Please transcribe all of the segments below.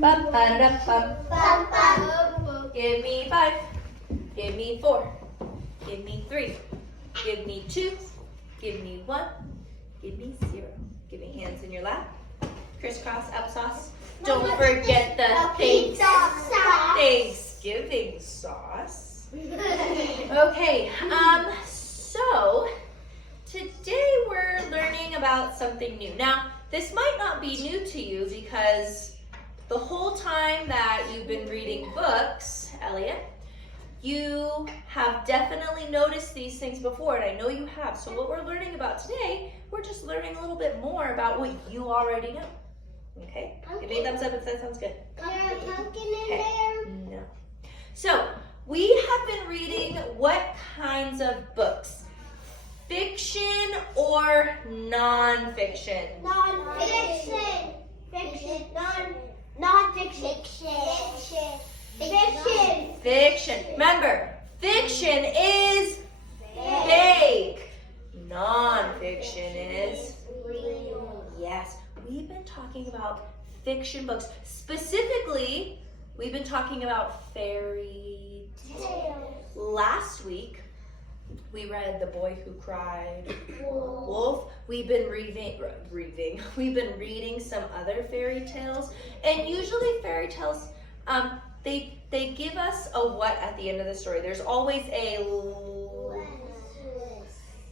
Ba-ba-da-bum. Give me 5. Give me 4. Give me 3. Give me 2. Give me 1. Give me 0. Give me hands in your lap. Crisscross applesauce. Don't forget the Thanksgiving sauce. Okay, so today we're learning about something new. Now, this might not be new to you because the whole time that you've been reading books, Elliot, you have definitely noticed these things before, and I know you have. So what we're learning about today, we're just learning a little bit more about what you already know. Okay? Give me a thumbs up if that sounds good. Is there a pumpkin in there? No. So, we have been reading what kinds of books? Fiction or non-fiction? Non-fiction. Fiction. Non-fiction. Fiction. Fiction. Remember, fiction is fake. Non-fiction is Real. yes. We've been talking about fiction books. Specifically, we've been talking about fairy tales. Last week, we read The Boy Who Cried Wolf. We've been We've been reading some other fairy tales, and usually fairy tales, they give us a what at the end of the story. There's always a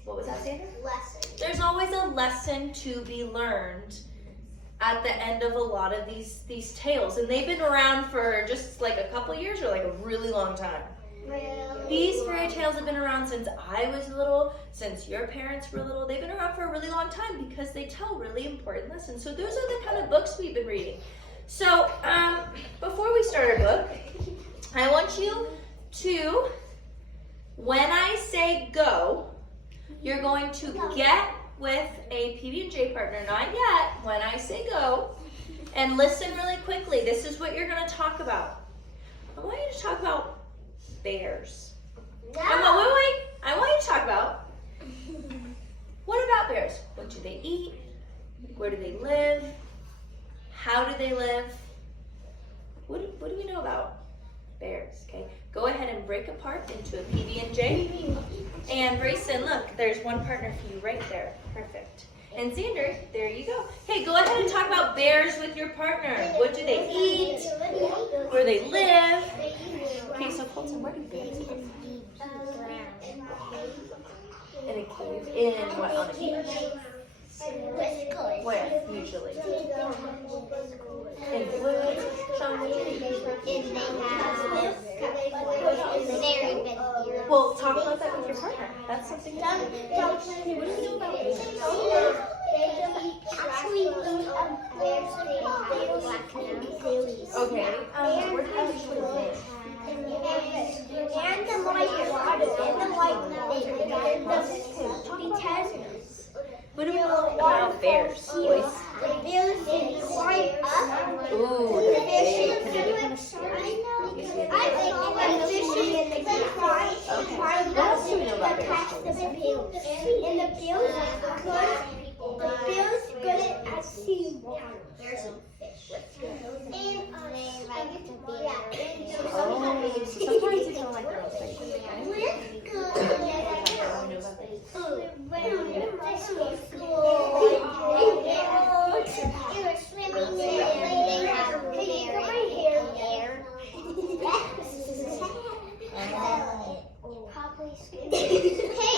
what was that, Sandra? Lesson. There's always a lesson to be learned at the end of a lot of these tales, and they've been around for just like a couple years or like a really long time. These fairy tales have been around since I was little, since your parents were little. They've been around for a really long time because they tell really important lessons. So those are the kind of books we've been reading. So before we start our book, I want you to, when I say go, you're going to get with a PB&J partner, not yet, when I say go, and listen really quickly. This is what you're going to talk about. I want you to talk about bears. No. I want you to talk about, what about bears? What do they eat? Where do they live? How do they live? What do we know about bears? Okay, go ahead and break apart into a PB&J. And Grayson, look, there's one partner for you right there. Perfect. And Xander, there you go. Hey, go ahead and talk about bears with your partner. What do they eat? Where they live? Okay, so Colton, where do bears live? In a cave. In what? On a beach? Where, usually? In the woods? Sean, what do you think? Very big ears. Well, talk about that with your partner. That's something to do. What do you know about bears? Actually, bears black nose. Okay. Where do they usually live? And the white water, and the white What do we know about bears, boys? the bears climb up. Ooh, they're big. Can they do kind of scary? I think when the fish climb What else do we know about bears? and the bears good at seeing water. There's some fish. Oh, sometimes you don't like girls, right?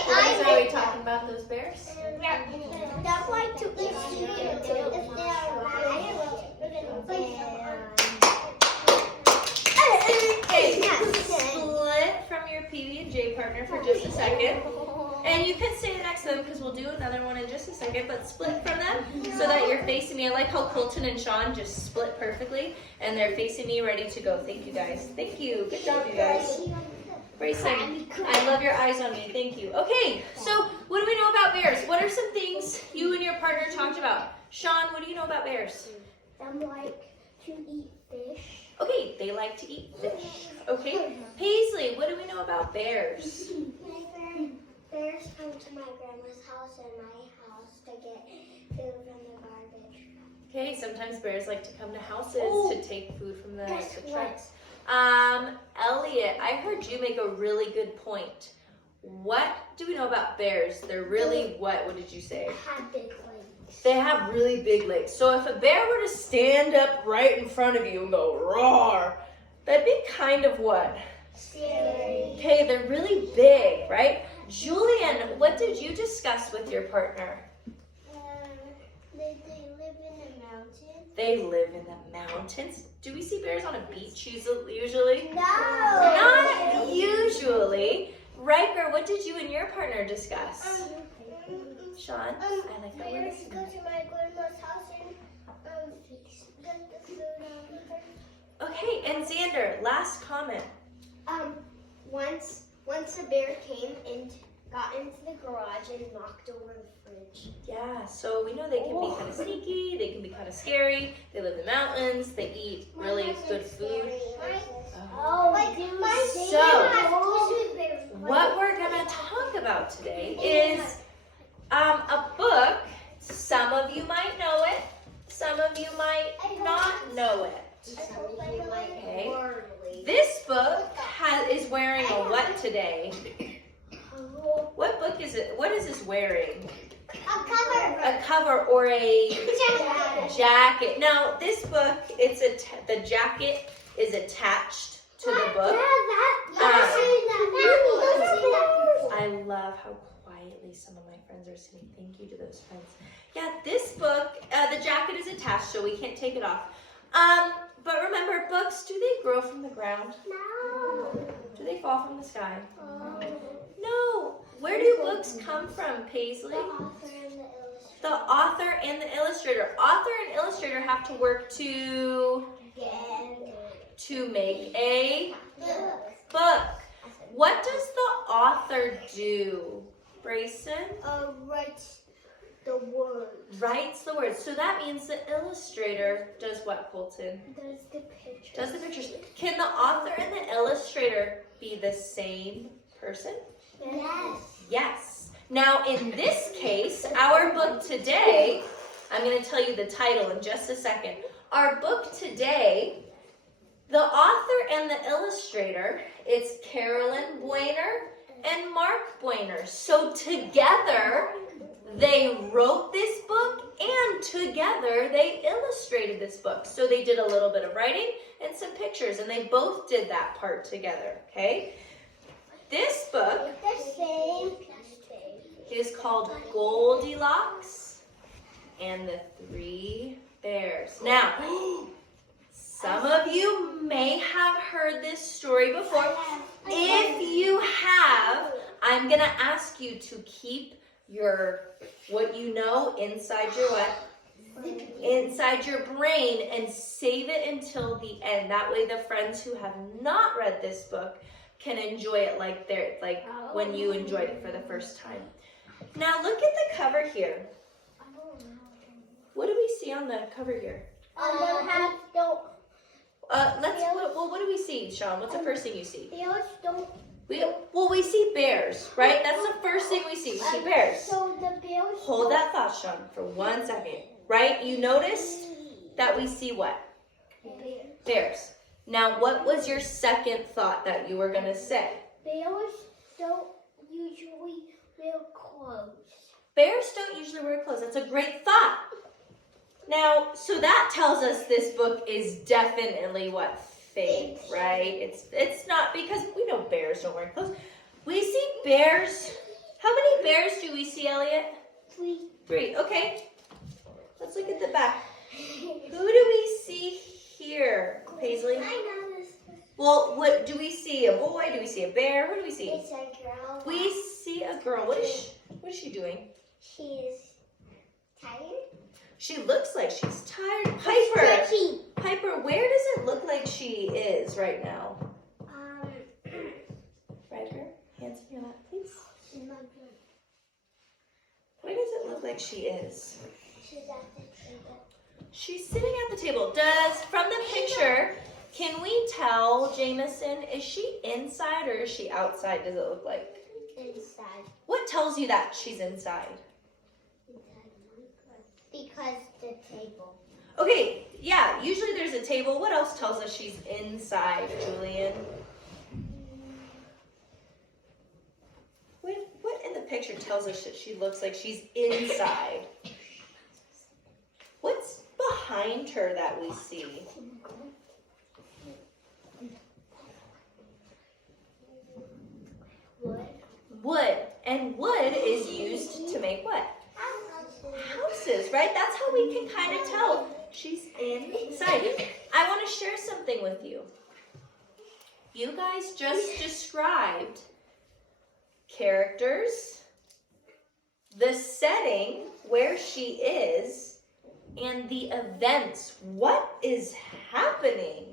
Guys, are we talking about those bears? That's like to eat Okay, split from your PB&J partner for just a second. And you can stay next to them because we'll do another one in just a second, but split from them so that you're facing me. I like how Colton and Sean just split perfectly and they're facing me ready to go. Thank you guys. Thank you. Good job, you guys. Grayson, I love your eyes on me. Thank you. Okay, so what do we know about bears? What are some things you and your partner talked about? Sean, what do you know about bears? Them like to eat fish. Okay, they like to eat fish. Okay, Paisley, what do we know about bears? Bears come to my grandma's house and my house to get food from the garbage. Okay, sometimes bears like to come to houses to take food from the trucks. Elliot, I heard you make a really good point. What do we know about bears? They're really what? What did you say? Have big legs. They have really big legs. So if a bear were to stand up right in front of you and go roar, that'd be kind of what? Scary. Okay, they're really big, right? Julian, what did you discuss with your partner? They live in the mountains. They live in the mountains. Do we see bears on a beach usually? No. Not usually. Riker, what did you and your partner discuss? Sean, I like that we're Bears listening. go to my grandma's house and get the food out of her. Okay, and Xander, last comment. Once a bear came and got into the garage and knocked over the fridge. Yeah, so we know they can be kind of sneaky, they can be kind of scary, they live in the mountains, they eat really good food. What we're gonna talk about today is a book. Some of you might know it, some of you might not know it. Okay. This book is wearing a what today? What book is it? What is this wearing? A cover or a jacket. Now, this book, the jacket is attached to the book. I love how quietly some of my friends are sitting. Thank you to those friends. Yeah, this book, the jacket is attached, so we can't take it off. But remember, books, do they grow from the ground? No. Do they fall from the sky? No. Where do books come from, Paisley? The author and the illustrator. Author and illustrator have to work to make a book. What does the author do, Brayson? Writes the words. Writes the words. So that means the illustrator does what, Colton? Does the pictures. Does the pictures. Can the author and the illustrator be the same person? Yes. Yes. Now, in this case, our book today, I'm going to tell you the title in just a second. Our book today, the author and the illustrator, it's Carolyn Boyner and Mark Boyner. So together, they wrote this book and together they illustrated this book. So they did a little bit of writing and some pictures, and they both did that part together, okay? This book is called Goldilocks and the Three Bears. Now, some of you may have heard this story before. If you have, I'm going to ask you to keep what you know inside your what? Inside your brain and save it until the end. That way the friends who have not read this book can enjoy it like when you enjoyed it for the first time. Now look at the cover here. What do we see on the cover here? What do we see, Sean? What's the first thing you see? We see bears, right? That's the first thing we see. We see bears. So the bears. Hold that thought, Sean, for 1 second. Right? You noticed that we see what? Bears. Now, what was your second thought that you were going to say? Bears don't usually wear clothes. Bears don't usually wear clothes. That's a great thought. Now, so that tells us this book is definitely what? Fake, right? It's not, because we know bears don't wear clothes. We see bears. How many bears do we see, Elliot? 3. Okay. Let's look at the back. Who do we see here, Paisley? I know this. Well, what do we see? A boy? Do we see a bear? Who do we see? It's a girl. We see a girl. What is she doing? She is tired. She looks like she's tired. Stretchy. Piper, where does it look like she is right now? Right here. Hands in your lap, please. Where does it look like she is? She's at the table. She's sitting at the table. From the picture, can we tell, Jameson, is she inside or is she outside, does it look like? Inside. What tells you that she's inside? Because the table. Okay, yeah, usually there's a table. What else tells us she's inside, Julian? What in the picture tells us that she looks like she's inside? What's behind her that we see? Wood. And wood is used to make what? Houses, right? That's how we can kind of tell she's inside. I want to share something with you. You guys just described characters, the setting where she is, and the events. What is happening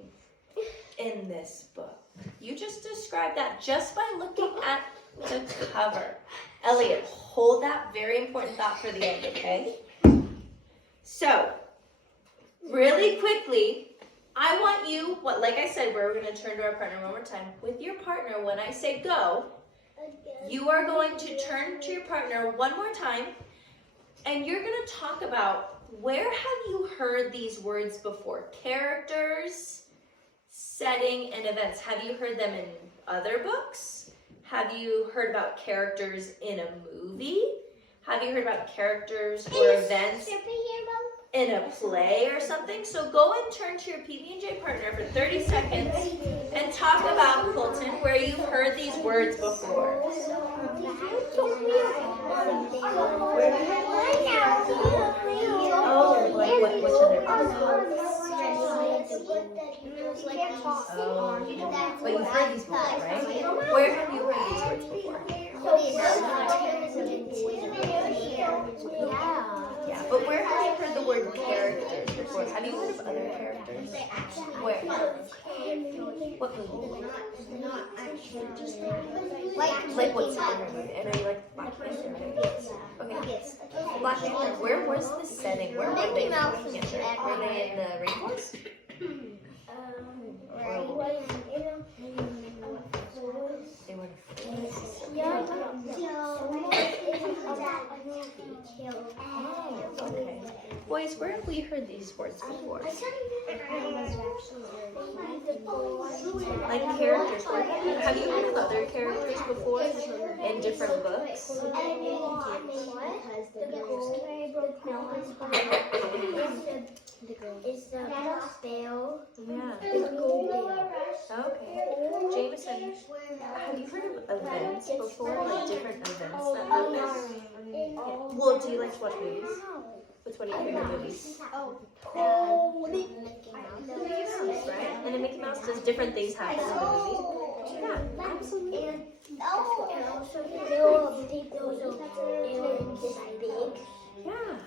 in this book? You just described that just by looking at the cover. Elliot, hold that very important thought for the end, okay? So, really quickly, I want you, like I said, we're going to turn to our partner one more time. With your partner, when I say go, you are going to turn to your partner one more time, and you're going to talk about where have you heard these words before? Characters, setting, and events. Have you heard them in other books? Have you heard about characters in a movie? Have you heard about characters or events in a play or something? So go and turn to your PB&J partner for 30 seconds and talk about, Colton, where you've heard these words before. Oh, like which other? Oh, but you've heard these before, right? Where have you heard these words before? Yeah, but where have you heard the word characters before? Have you heard of other characters? Where? What movie? Like what superhero movie? And are you like Black Panther? Okay. Black Panther. Where was the setting? Where were they? Were they in the rainforest? They were okay. Boys, where have we heard these words before? Like characters. Have you heard of other characters before in different books? Is the bear? Yeah. Okay. Jameson, have you heard of events before? Like different events that happen? Yeah. Well, do you like to watch movies? Which one of your favorite movies? Mickey Mouse, right? And in Mickey Mouse, does different things happen in the movie? Yeah, absolutely. And also there were people in this big. Yeah.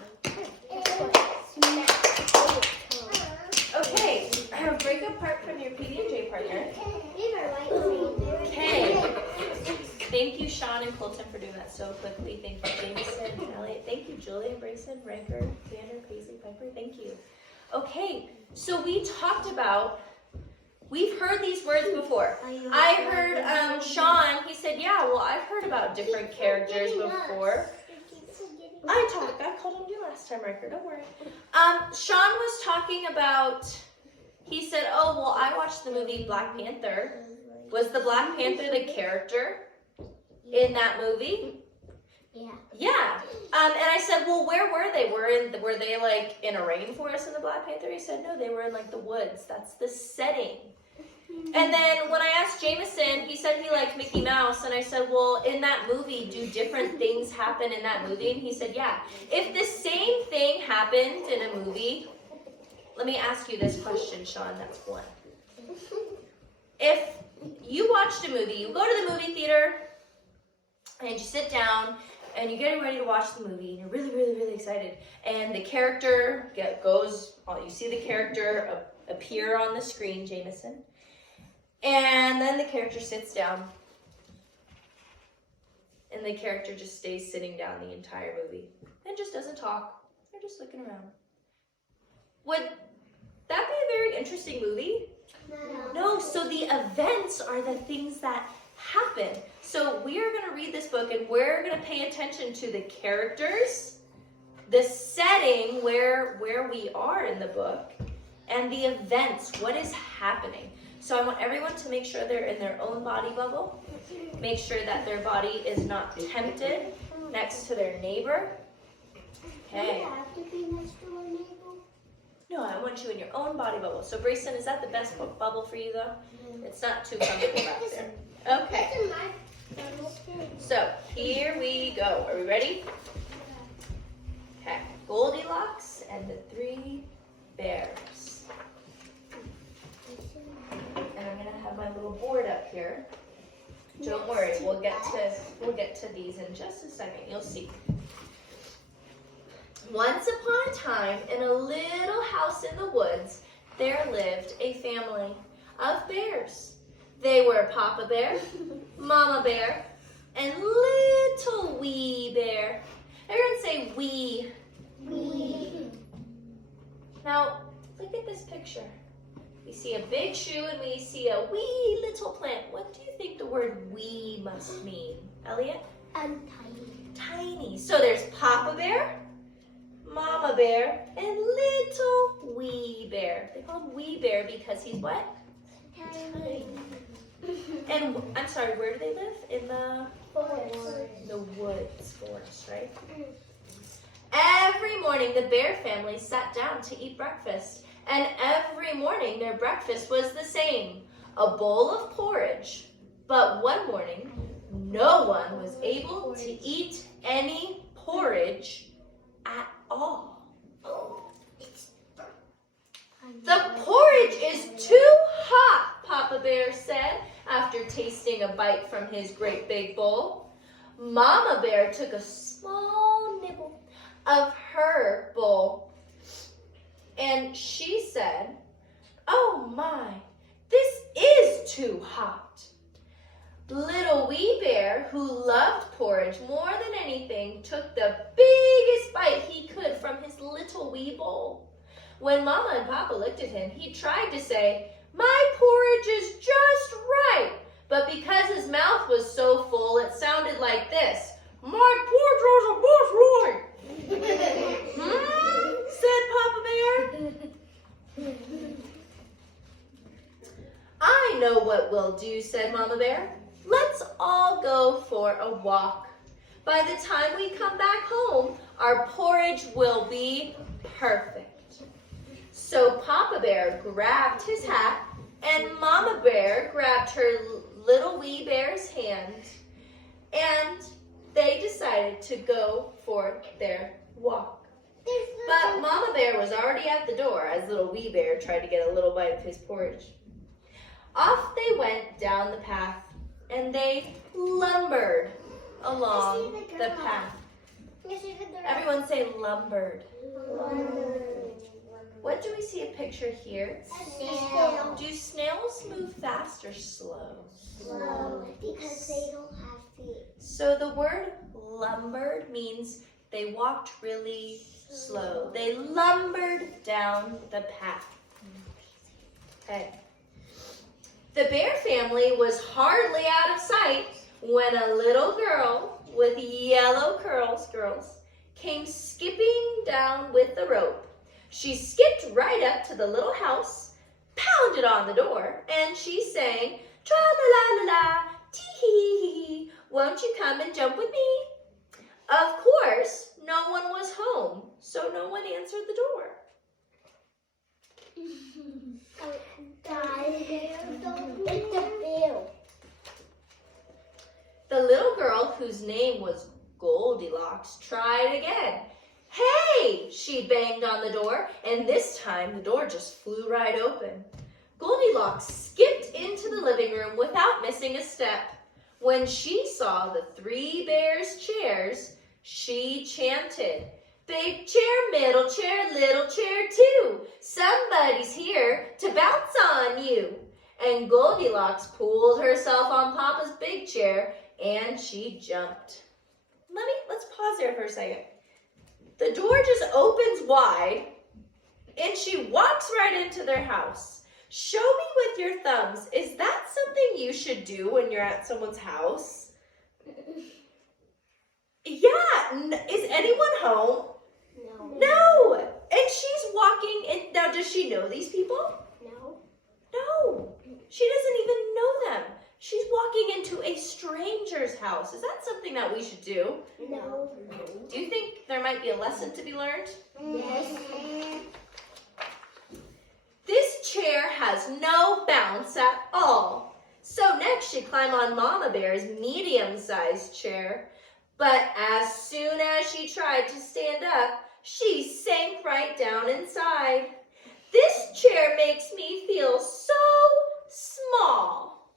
Okay, break apart from your PB&J partner. Okay. Thank you, Sean and Colton, for doing that so quickly. Thank you, Jameson and Elliot. Thank you, Julia, Brayson, Ranker, Tanner, Paisley, Piper. Thank you. Okay, so we talked about, we've heard these words before. I heard Sean, he said, yeah, well, I've heard about different characters before. I called him you last time, Riker, don't worry. Sean was talking about, he said, oh, well, I watched the movie Black Panther. Was the Black Panther the character in that movie? Yeah. Yeah. And I said, well, where were they? Were they like in a rainforest in the Black Panther? He said, no, they were in like the woods. That's the setting. And then when I asked Jameson, he said he liked Mickey Mouse. And I said, well, in that movie, do different things happen in that movie? And he said, yeah. If the same thing happened in a movie, let me ask you this question, Sean. That's one. If you watched a movie, you go to the movie theater, and you sit down, and you're getting ready to watch the movie, and you're really, really, really excited. And the character goes, you see the character appear on the screen, Jameson. And then the character sits down. And the character just stays sitting down the entire movie. And just doesn't talk. They're just looking around. Would that be a very interesting movie? No, so the events are the things that happen. So we are going to read this book and we're going to pay attention to the characters the setting where we are in the book, and the events, what is happening. So I want everyone to make sure they're in their own body bubble. Make sure that their body is not tempted next to their neighbor. Okay. Do you have to be next to our neighbor? No, I want you in your own body bubble. So Brayson, is that the best bubble for you though? It's not too comfortable back there. Okay. So here we go. Are we ready? Okay. Goldilocks and the 3 bears. And I'm gonna have my little board up here. Don't worry, we'll get to these in just a second. You'll see. Once upon a time, in a little house in the woods, there lived a family of bears. They were Papa Bear, Mama Bear, and little wee bear. Everyone say wee. Wee. Now, look at this picture. We see a big shoe and we see a wee little plant. What do you think the word wee must mean? Elliot? Tiny. Tiny. So there's Papa Bear, Mama Bear, and little wee bear. They call him wee bear because he's what? Tiny. And I'm sorry, where do they live? In the Forest. forest, right? Every morning the bear family sat down to eat breakfast. And every morning their breakfast was the same, a bowl of porridge. But one morning, no one was able to eat any porridge at all. The porridge is too hot, Papa Bear said, after tasting a bite from his great big bowl. Mama Bear took a small nibble of her bowl, and she said, "Oh my, this is too hot." Little wee bear, who loved porridge more than anything, took the biggest bite he could from his little wee bowl. When Mama and Papa looked at him, he tried to say, "My porridge is just right," but because his mouth was so full, it sounded like this, "My porridge is just right." Said Papa Bear. "I know what we'll do," said Mama Bear. "Let's all go for a walk. By the time we come back home, our porridge will be perfect." So Papa Bear grabbed his hat and Mama Bear grabbed her little wee bear's hand, and they decided to go for their walk. But Mama Bear was already at the door as little wee bear tried to get a little bite of his porridge. Off they went down the path, and they lumbered along the path. Everyone say lumbered. What do we see a picture here? Snail. Do snails move fast or slow? Slow, because they don't have feet. So the word lumbered means they walked really slow. They lumbered down the path. Okay. The bear family was hardly out of sight when a little girl with yellow curls, came skipping down with the rope. She skipped right up to the little house, pounded on the door, and she sang, "Tra-la-la-la-la, tee-hee-hee-hee, won't you come and jump with me?" Of course, no one was home, so no one answered the door. It's a bill. The little girl, whose name was Goldilocks, tried again. "Hey!" She banged on the door, and this time the door just flew right open. Goldilocks skipped into the living room without missing a step. When she saw the 3 bears' chairs, she chanted, "Big chair, middle chair, little chair too. Somebody's here to bounce on you." And Goldilocks pulled herself on Papa's big chair, and she jumped. Let's pause there for a second. The door just opens wide, and she walks right into their house. Show me with your thumbs. Is that something you should do when you're at someone's house? Yeah. Is anyone home? No! And she's walking, and now does she know these people? No. No. She doesn't even know them. She's walking into a stranger's house. Is that something that we should do? No. Do you think there might be a lesson to be learned? Yes. This chair has no bounce at all. So next she climbed on Mama Bear's medium-sized chair. But as soon as she tried to stand up, she sank right down inside. This chair makes me feel so small.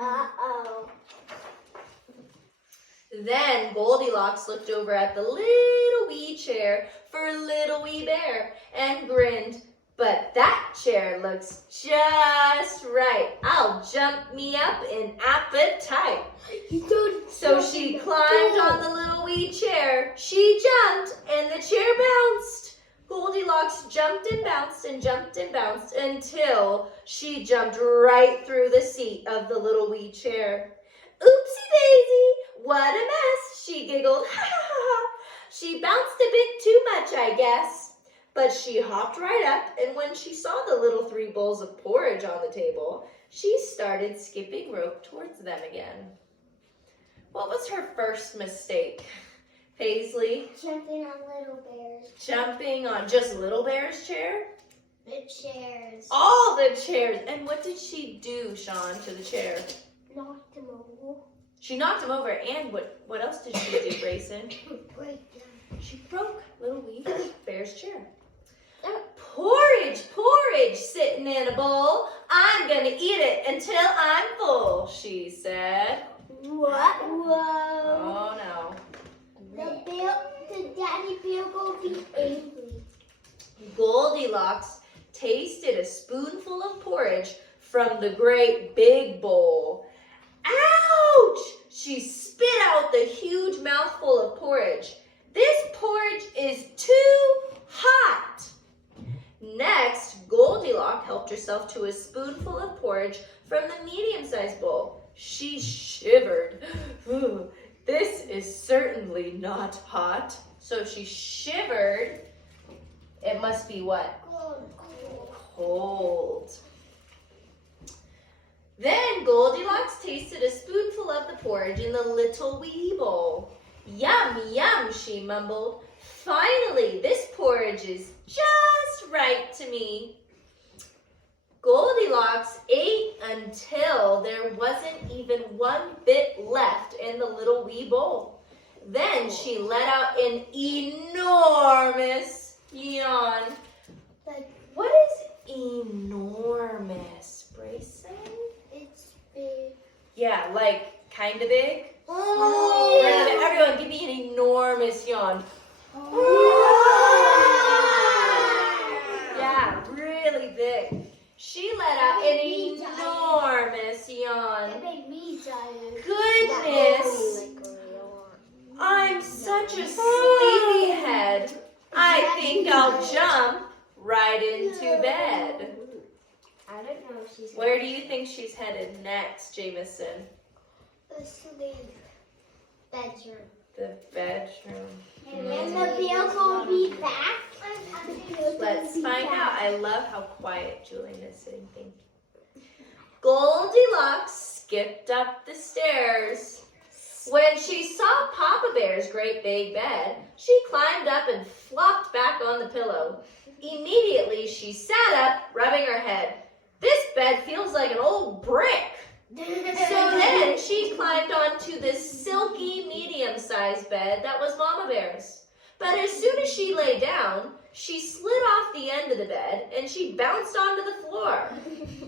Uh-oh. Then Goldilocks looked over at the little wee chair for Little Wee Bear and grinned. But that chair looks just right. I'll jump me up in appetite. So she climbed on the little wee chair. She jumped and the chair bounced. Goldilocks jumped and bounced and jumped and bounced until she jumped right through the seat of the little wee chair. Oopsie daisy, what a mess, she giggled. Ha ha ha. She bounced a bit too much, I guess. But she hopped right up, and when she saw the little 3 bowls of porridge on the table, she started skipping rope towards them again. What was her first mistake, Paisley? Jumping on Little Bears. Jumping on just Little Bear's chair? The chairs. All the chairs. And what did she do, Sean, to the chair? Knocked them over. She knocked him over, and what else did she do, Grayson? Break them. She broke Little Wee Bear's chair. Porridge, porridge, sitting in a bowl. I'm gonna eat it until I'm full, she said. What? Whoa. Oh no. The daddy bear will be angry. Goldilocks tasted a spoonful of porridge from the great big bowl. Ouch! She spit out the huge mouthful of porridge. This porridge is too hot. Next, Goldilocks helped herself to a spoonful of porridge from the medium-sized bowl. She shivered. Ooh, this is certainly not hot. So she shivered. It must be what? Cold. Then Goldilocks tasted a spoonful of the porridge in the little wee bowl. Yum, yum, she mumbled. Finally, this porridge is just right to me. Goldilocks ate until there wasn't even one bit left in the little wee bowl. Then she let out an enormous yawn. What is enormous, Brayson? It's big. Yeah, like kind of big. Oh. Everyone, give me an enormous yawn. Yeah, really big. She let out an enormous yawn. It made me tired. Goodness, I'm such a sleepyhead. I think I'll jump right into bed. I don't know if she's. Where do you think she's headed next, Jameson? The sleep bedroom. The bedroom. And then the bear will be back. Let's find out. I love how quiet Julian is sitting thinking. Goldilocks skipped up the stairs. When she saw Papa Bear's great big bed, she climbed up and flopped back on the pillow. Immediately, she sat up, rubbing her head. This bed feels like an old brick. So then she climbed onto the silky medium-sized bed that was Mama Bear's. But as soon as she lay down, she slid off the end of the bed and she bounced onto the floor.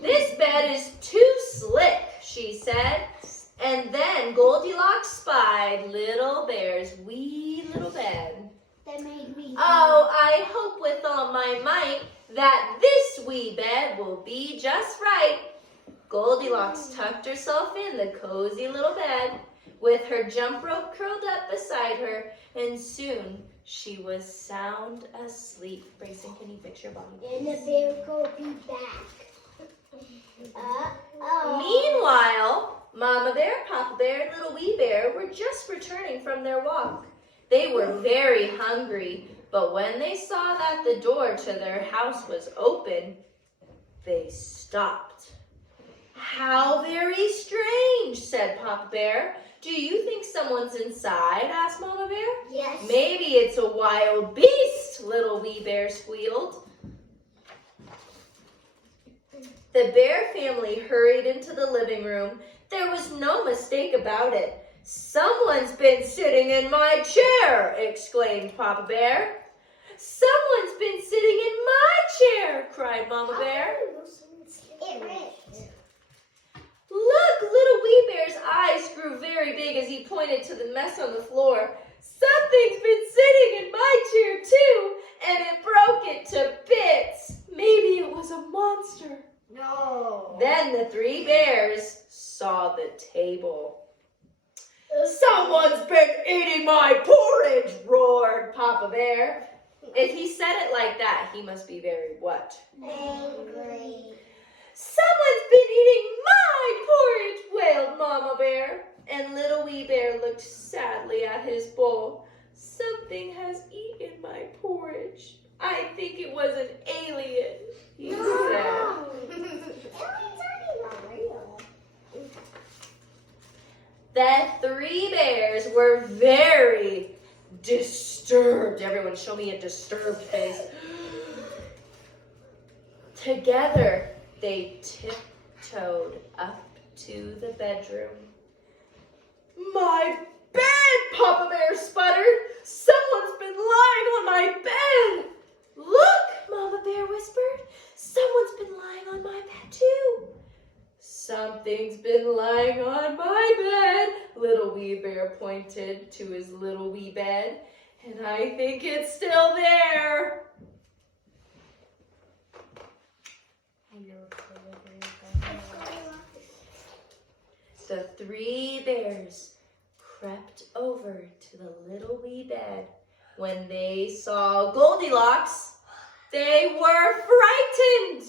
This bed is too slick, she said. And then Goldilocks spied Little Bear's wee little bed. That made me. Oh, I hope with all my might that this wee bed will be just right. Goldilocks tucked herself in the cozy little bed with her jump rope curled up beside her, and soon she was sound asleep. Brayson, can you fix your body? And the bear will be back. Meanwhile, Mama Bear, Papa Bear, and Little Wee Bear were just returning from their walk. They were very hungry, but when they saw that the door to their house was open, they stopped. "How very strange," said Papa Bear. "Do you think someone's inside?" asked Mama Bear. Yes. "Maybe it's a wild beast," Little Wee Bear squealed. The bear family hurried into the living room. There was no mistake about it. "Someone's been sitting in my chair," exclaimed Papa Bear. "Someone's been sitting in my chair," cried Mama Bear. It ripped. Look, Little Wee Bear's eyes grew very big as he pointed to the mess on the floor. "Something's been sitting in my chair too, and it broke it to bits. Maybe it was a monster." No. Then the three bears saw the table. "Someone's been eating my porridge," roared Papa Bear. If he said it like that, he must be very what? Angry. "Someone's been eating my porridge," wailed Mama Bear. And Little Wee Bear looked sadly at his bowl. "Something has eaten my porridge. I think it was an alien," he said. Aliens aren't even real. The three bears were very disturbed. Everyone show me a disturbed face. Together, they tiptoed up to the bedroom. "My bed," Papa Bear sputtered. "Someone's been lying on my bed." "Look," Mama Bear whispered. "Someone's been lying on my bed too." "Something's been lying on my bed," Little Wee Bear pointed to his little wee bed. "And I think it's still there." The three bears crept over to the little wee bed. When they saw Goldilocks, they were frightened.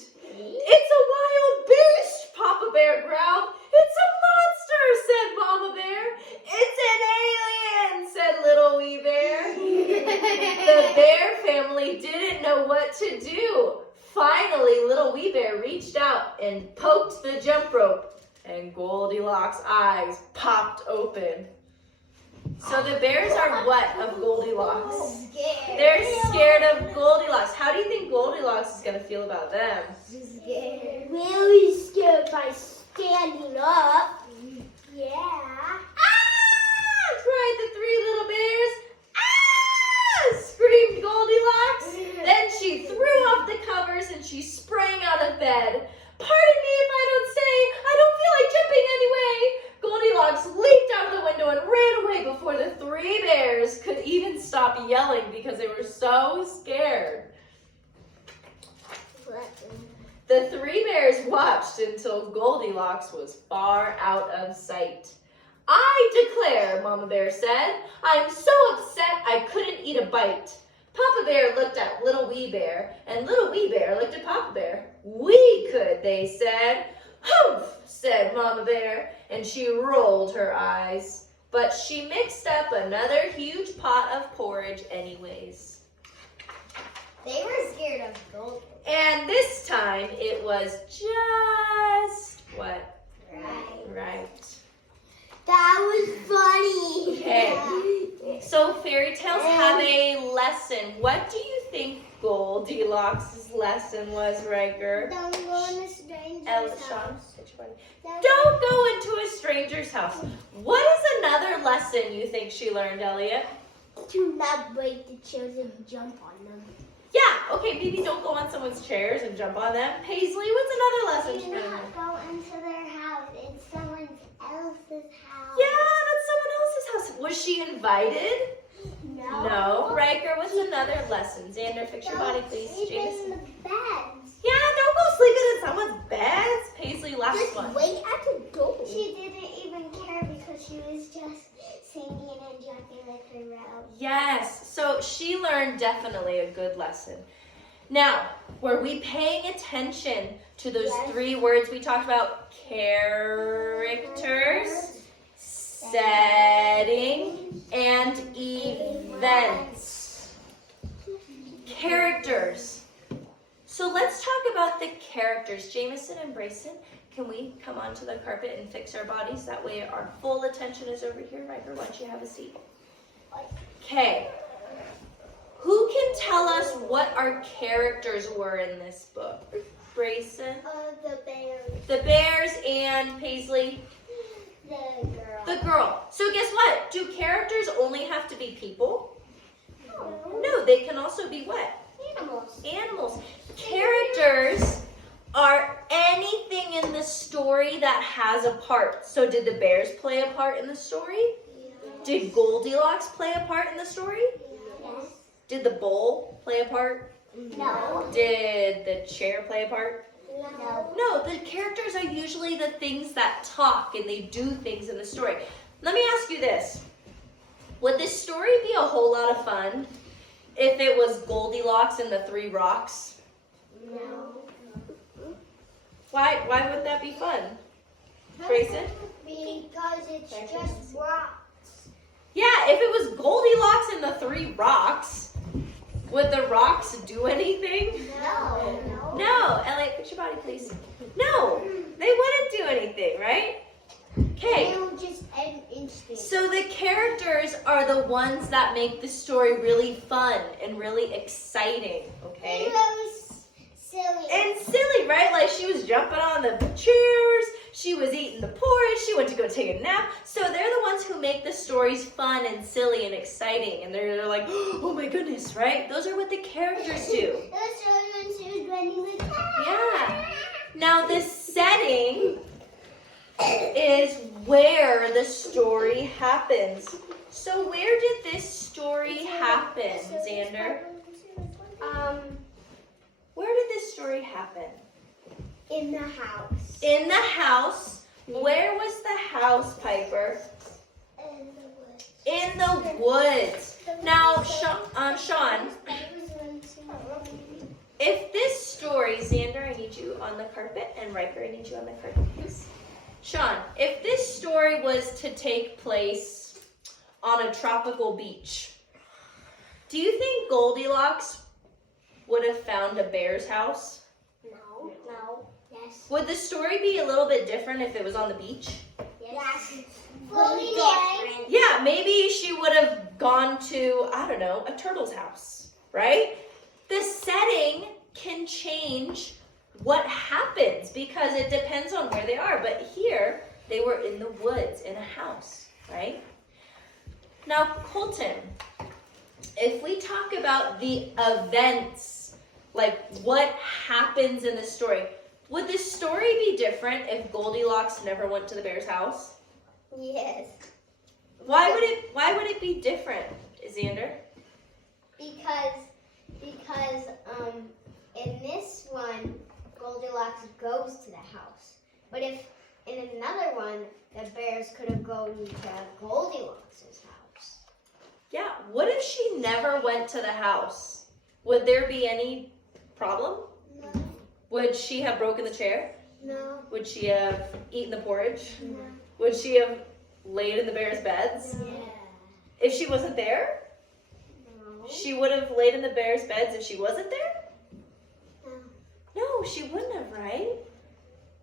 "It's a wild beast," Papa Bear growled. "It's a monster," said Mama Bear. "It's an alien," said Little Wee Bear. The bear family didn't know what to do. Finally, Little Wee Bear reached out and poked the jump rope, and Goldilocks' eyes popped open. So the bears are what of Goldilocks? Scared. They're scared of Goldilocks. How do you think Goldilocks is going to feel about them? Scared. Really scared by standing up. Yeah. "Ah!" cried the three little bears. "Ah!" screamed Goldilocks. Then she threw off the covers and she sprang out of bed. "Pardon me if I don't say, I don't feel like jumping anyway." Goldilocks leaped out of the window and ran away before the three bears could even stop yelling because they were so scared. The three bears watched until Goldilocks was far out of sight. "I declare," Mama Bear said, "I'm so upset I couldn't eat a bite." Papa Bear looked at Little Wee Bear, and Little Wee Bear looked at Papa Bear. "We could," they said. "Humph," said Mama Bear, and she rolled her eyes. But she mixed up another huge pot of porridge anyways. They were scared of gold. And this time it was just what? Right. That was funny. Okay. So fairy tales have a lesson. What do you think Goldilocks' lesson was, Riker? Don't go in a stranger's Elshon. house. Which one? Don't go into a stranger's house. What is another lesson you think she learned, Elliot? To not break the chairs and jump on them. Yeah, okay, maybe don't go on someone's chairs and jump on them. Paisley, what's another lesson she Do learned? not go into their house. It's someone else's house. Yeah, that's someone else's house. Was she invited? No. No. Riker, what's another lesson? Xander, fix your body, please. Sleep in Jameson. the beds. Yeah, don't go sleeping in someone's beds. Paisley, last Just one. wait at the door. She didn't even care because she was just singing and jumping with her robe. Yes, so she learned definitely a good lesson. Now, were we paying attention to those Yes. 3 words we talked about? Characters, setting, and events. Characters. So let's talk about the characters. Jameson and Brayson, can we come onto the carpet and fix our bodies? That way our full attention is over here. Riker, why don't you have a seat? Okay. Who can tell us what our characters were in this book? Brayson? The bears. The bears and Paisley? The girl. The girl. So guess what? Do characters only have to be people? No, they can also be what? Animals. Animals. Characters are anything in the story that has a part. So did the bears play a part in the story? Did Goldilocks play a part in the story? Yes. Did the bowl play a part? No. Did the chair play a part? No. No, the characters are usually the things that talk and they do things in the story. Let me ask you this. Would this story be a whole lot of fun if it was Goldilocks and the 3 rocks? No. Why would that be fun? Grayson? Because it's just rocks. Yeah, if it was Goldilocks and the 3 rocks, would the rocks do anything? No. No. Elliot, put your body, please. No, they wouldn't do anything, right? Okay. They will just end instant. So the characters are the ones that make the story really fun and really exciting, okay? Silly. And silly, right? Like she was jumping on the chairs, she was eating the porridge, she went to go take a nap. So they're the ones who make the stories fun and silly and exciting. And they're like, oh my goodness, right? Those are what the characters do. Those are the ones who's running the car. Yeah. Now the setting is where the story happens. So where did this story happen, Xander? Where did this story happen? In the house. In the house. Where was the house, Piper? In the woods. In the woods. Now, Sean, if this story, Xander, I need you on the carpet, and Riker, I need you on the carpet, please. Sean, if this story was to take place on a tropical beach, do you think Goldilocks would have found a bear's house? No. Yes. Would the story be a little bit different if it was on the beach? Yes. Fully different. Yeah, maybe she would have gone to, I don't know, a turtle's house, right? The setting can change what happens because it depends on where they are. But here, they were in the woods, in a house, right? Now, Colton, if we talk about the events, like what happens in the story, would the story be different if Goldilocks never went to the bear's house? Yes. Why would it be different, Xander? Because in this one, Goldilocks goes to the house. But if in another one, the bears could have gone to Goldilocks' house. Yeah, what if she never went to the house? Would there be any problem? No. Would she have broken the chair? No. Would she have eaten the porridge? No. Would she have laid in the bears' beds? Yeah. If she wasn't there? No. She would have laid in the bears' beds if she wasn't there? No. No, she wouldn't have, right?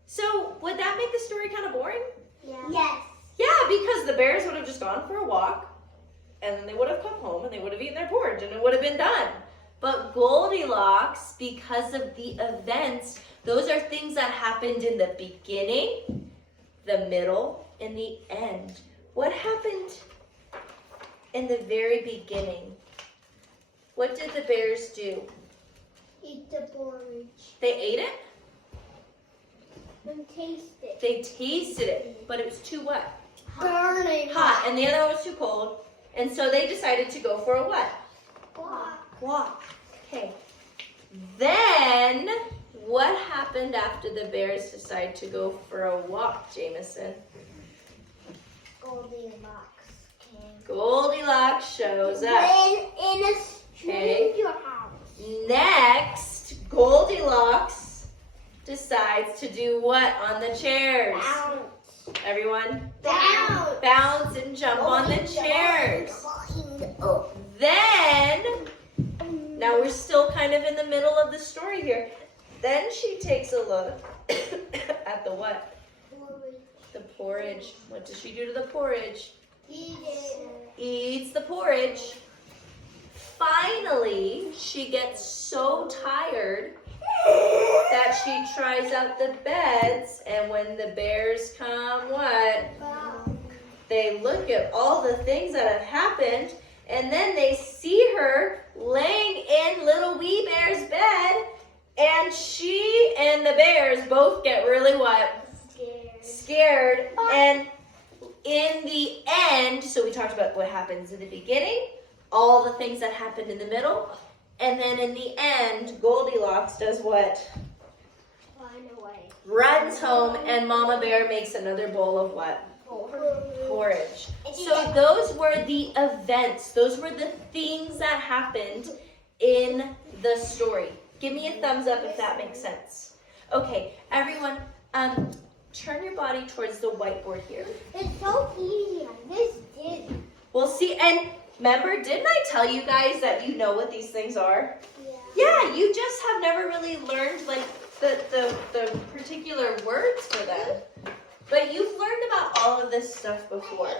So would that make the story kind of boring? Yeah. Yes. Yeah, because the bears would have just gone for a walk, and then they would have come home, and they would have eaten their porridge, and it would have been done. But Goldilocks, because of the events, those are things that happened in the beginning, the middle, and the end. What happened in the very beginning? What did the bears do? Eat the porridge. They ate it? And taste it. They tasted it, but it was too what? Burning. Hot, and the other one was too cold. And so they decided to go for a what? Walk. Okay. Then, what happened after the bears decided to go for a walk, Jameson? Goldilocks came. Goldilocks shows up. In a stranger house. Next, Goldilocks decides to do what on the chairs? Bounce. Everyone? Bounce. Bounce and jump on the chairs. Then, now we're still kind of in the middle of the story here. Then she takes a look at the what? The porridge. What does she do to the porridge? Eats the porridge. Finally, she gets so tired that she tries out the beds, and when the bears come, what? They look at all the things that have happened, and then they see her laying in little wee bear's bed, and she and the bears both get really what? Scared. And in the end, so we talked about what happens in the beginning, all the things that happened in the middle, and then in the end, Goldilocks does what? Runs home, and Mama Bear makes another bowl of what? Porridge. So those were the events. Those were the things that happened in the story. Give me a thumbs up if that makes sense. Okay, everyone, turn your body towards the whiteboard here. It's so easy. This did. We'll see. And remember, didn't I tell you guys that you know what these things are? Yeah, you just have never really learned like the particular words for them. But you've learned about all of this stuff before.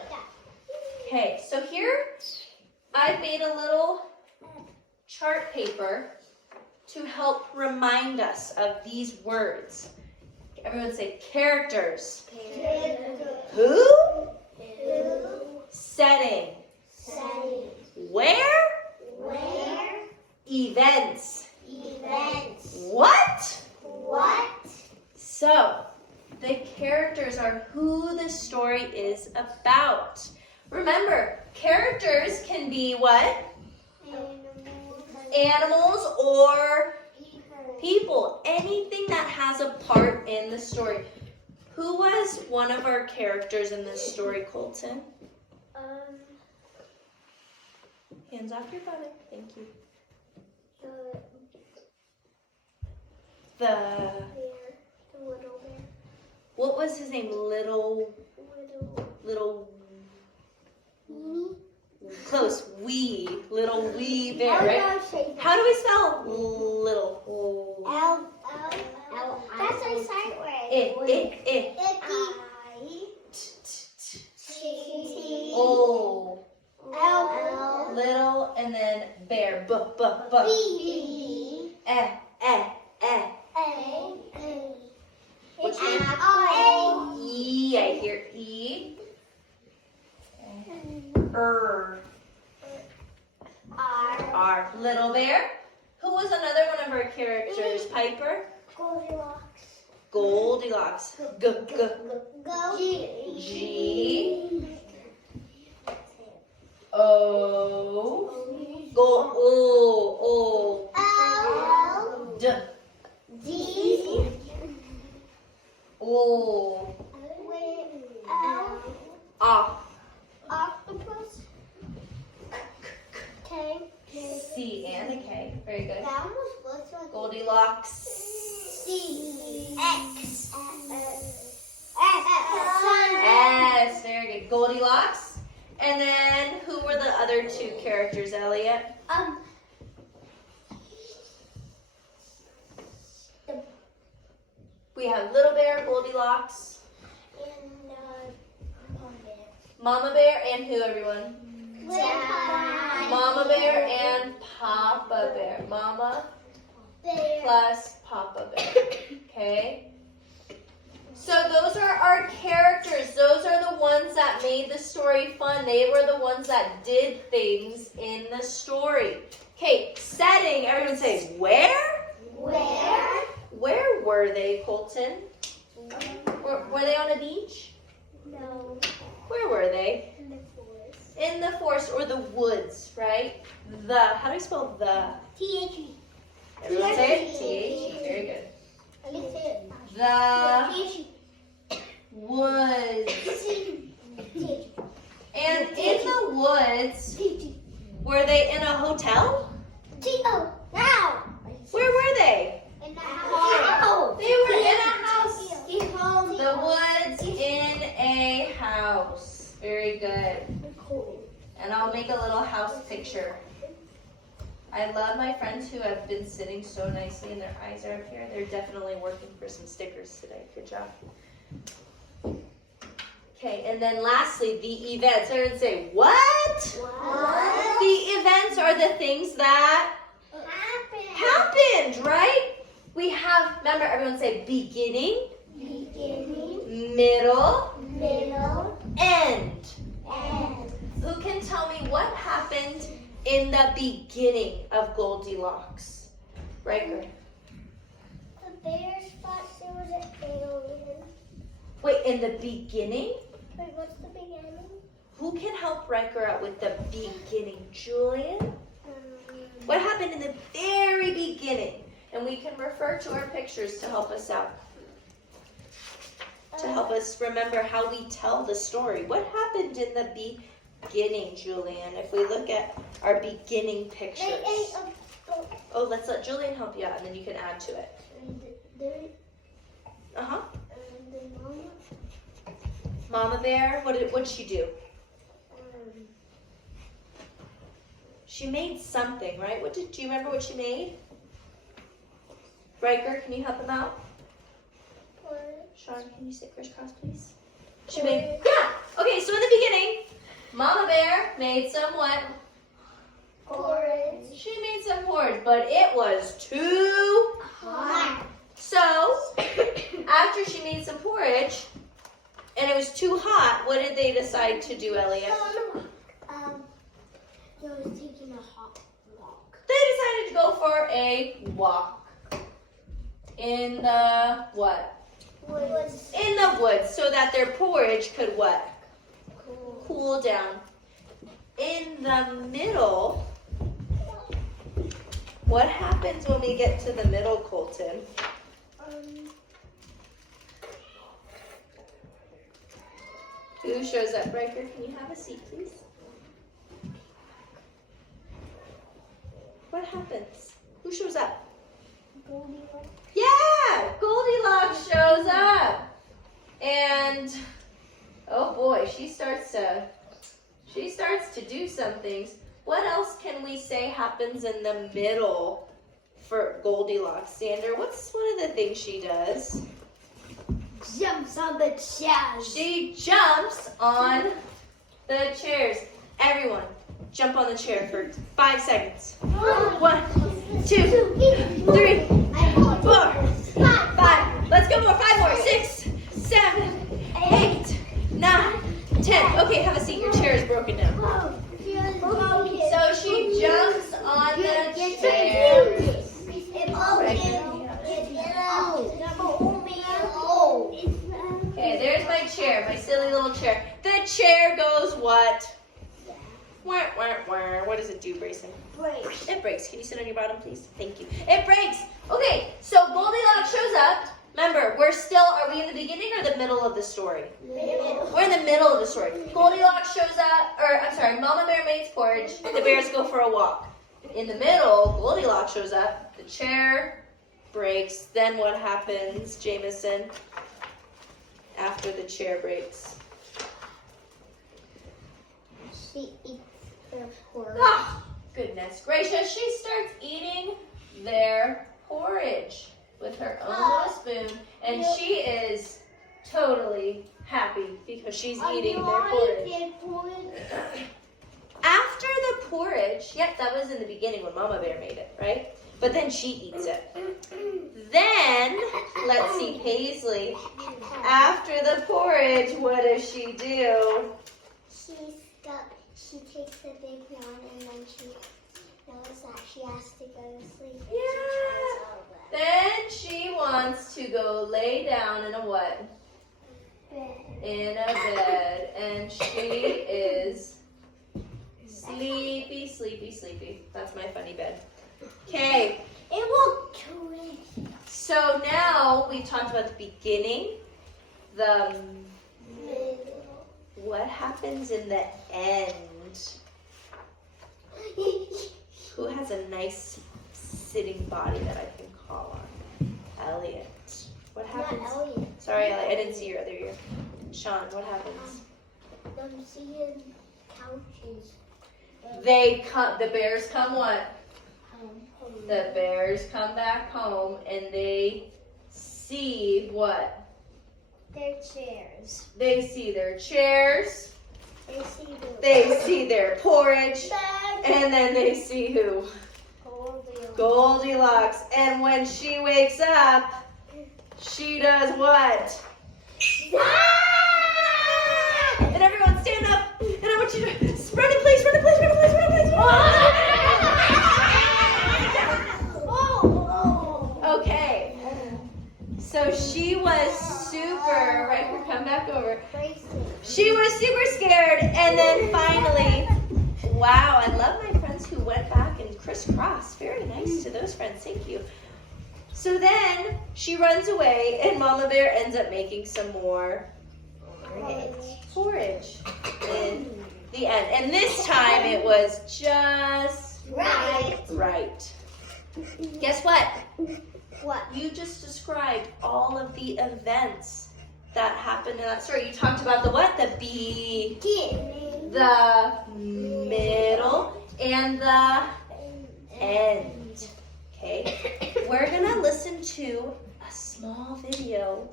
Okay, so here I've made a little chart paper to help remind us of these words. Everyone say characters. Who? Setting. Where? Events. What? So, the characters are who the story is about. Remember, characters can be what? Animals or people. Anything that has a part in the story. Who was one of our characters in this story, Colton? Hands off your butt. Thank you. The little bear. What was his name? Little. Close. Little wee bear, right? How do we spell little? That's a sight word. Oh. Little and then bear. What's your name? E. I hear E. R. Little bear. Who was another one of our characters? Piper. Goldilocks. G. O. D. O. Octopus. K. C and a K. Very good. That almost looks like Goldilocks. C. X. S. Very good. Goldilocks. And then who were the other two characters, Elliot? We have Little Bear, Goldilocks, And Mama Bear, and who, everyone? Mama Bear and Papa Bear. Mama plus Papa Bear. Okay? So those are our characters. Those are the ones that made the story fun. They were the ones that did things in the story. Okay, setting. Everyone say, where? Where were they, Colton? Were they on a beach? No. Where were they? In the forest. In the forest or the woods, right? How do you spell the? T-H-E. Everyone say it? T-H-E. Very good. Let me say it. The T-H-E. woods. T-H-E. And in the woods, were they in a hotel? T-O. Now. Where were they? In the house. They were in a house. Home. The woods in a I'll make a little house picture. I love my friends who have been sitting so nicely and their eyes are up here. They're definitely working for some stickers today. Good job. Okay, and then lastly, the events. Everyone say, what? What? The events are the things that happened, right? We have, remember, everyone say beginning, Beginning, middle, middle, end. end. Who can tell me what happened in the beginning of Goldilocks? Riker. The bears thought there was an alien. Wait, in the beginning? Wait, what's the beginning? Who can help Riker out with the beginning? Julian? What happened in the very beginning? And we can refer to our pictures to help us out. To help us remember how we tell the story. What happened in the beginning, Julian? If we look at our beginning pictures. Oh, let's let Julian help you out and then you can add to it. Uh-huh. Mama Bear, what'd she do? She made something, right? Do you remember what she made? Riker, can you help him out? Sean, can you sit crisscross, please? She made, yeah! Okay, so in the beginning, Mama Bear made some what? Porridge. She made some porridge, but it was too Hot. So, after she made some porridge, and it was too hot, what did they decide to do, Elliot? They was taking a hot walk. They decided to go for a walk. In the what? Woods. In the woods, so that their porridge could what? Cool. Cool down. In the middle, what happens when we get to the middle, Colton? Who shows up? Riker, can you have a seat, please? What happens? Who shows up? Goldilocks. Yeah! Goldilocks shows up! And, oh boy, she starts to do some things. What else can we say happens in the middle for Goldilocks? Sander, what's one of the things she does? Jumps on the chairs. She jumps on the chairs. Everyone, jump on the chair for 5 seconds. 1, 2, 3, 4, 5. Let's go more. 5 more. 6, 7, 8, 9, 10. Okay, have a seat. Your chair is broken now. So she jumps on the chair. Okay, there's my chair, my silly little chair. The chair goes what? Wah, wah, wah. What does it do, Brayson? Breaks. It breaks. Can you sit on your bottom, please? Thank you. It breaks. Okay, so Goldilocks shows up. Remember, are we in the beginning or the middle of the story? We're in the middle of the story. Goldilocks shows up, Mama Bear makes porridge, the bears go for a walk. In the middle, Goldilocks shows up, the chair breaks, then what happens, Jameson, after the chair breaks? She eats the porridge. Oh, goodness gracious, she starts eating their porridge with her own little spoon, and she is totally happy because she's eating their porridge. After the porridge, yep, that was in the beginning when Mama Bear made it, right? But then she eats it. Then, let's see, Paisley, after the porridge, what does she do? She takes the big yawn and then she knows that she has to go to sleep. Yeah. Then she wants to go lay down in a what? Bed. In a bed. And she is sleepy, sleepy, sleepy. That's my funny bed. Okay. It will kill it. So now we talked about the beginning, the what happens in the end. Who has a nice sitting body that I can call on? Elliot. What happens? Not Elliot. Sorry, Elliot, I didn't see your other ear. Sean, what happens? Them seeing couches. The bears come what? The bears come back home and they see what? Their chairs. They see their chairs. They See their porridge. And then they see who? Goldilocks. And when she wakes up, she does what? And everyone stand up. And I want you to run in place, run in place, run in place, run in place. Okay. So she was super, right here, come back over. She was super scared. And then finally, wow, I love my friends who went back and crisscrossed. Very nice to those friends. Thank you. So then she runs away and Mama Bear ends up making some more porridge in the end. And this time it was just right. Guess what? What? You just described all of the events that happened in that story. You talked about the what? The beginning, the middle, and the end. Okay? We're gonna listen to a small video.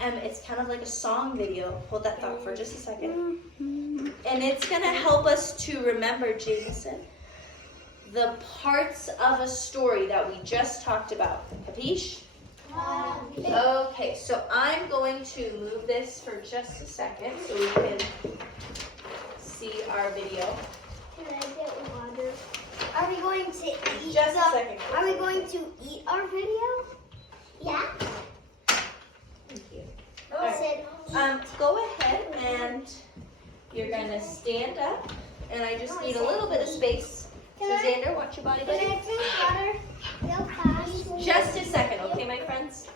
It's kind of like a song video. Hold that thought for just a second. And it's gonna help us to remember, Jameson, the parts of a story that we just talked about. Capiche? Okay, so I'm going to move this for just a second so we can see our video. Can I get water? Are we going to eat Just a second. Are we going to eat our video? Yeah. Thank you. Go ahead and you're gonna stand up, and I just need a little bit of space. So Xander, watch your body, buddy. Can I take water real fast? Just a second, okay, my friends?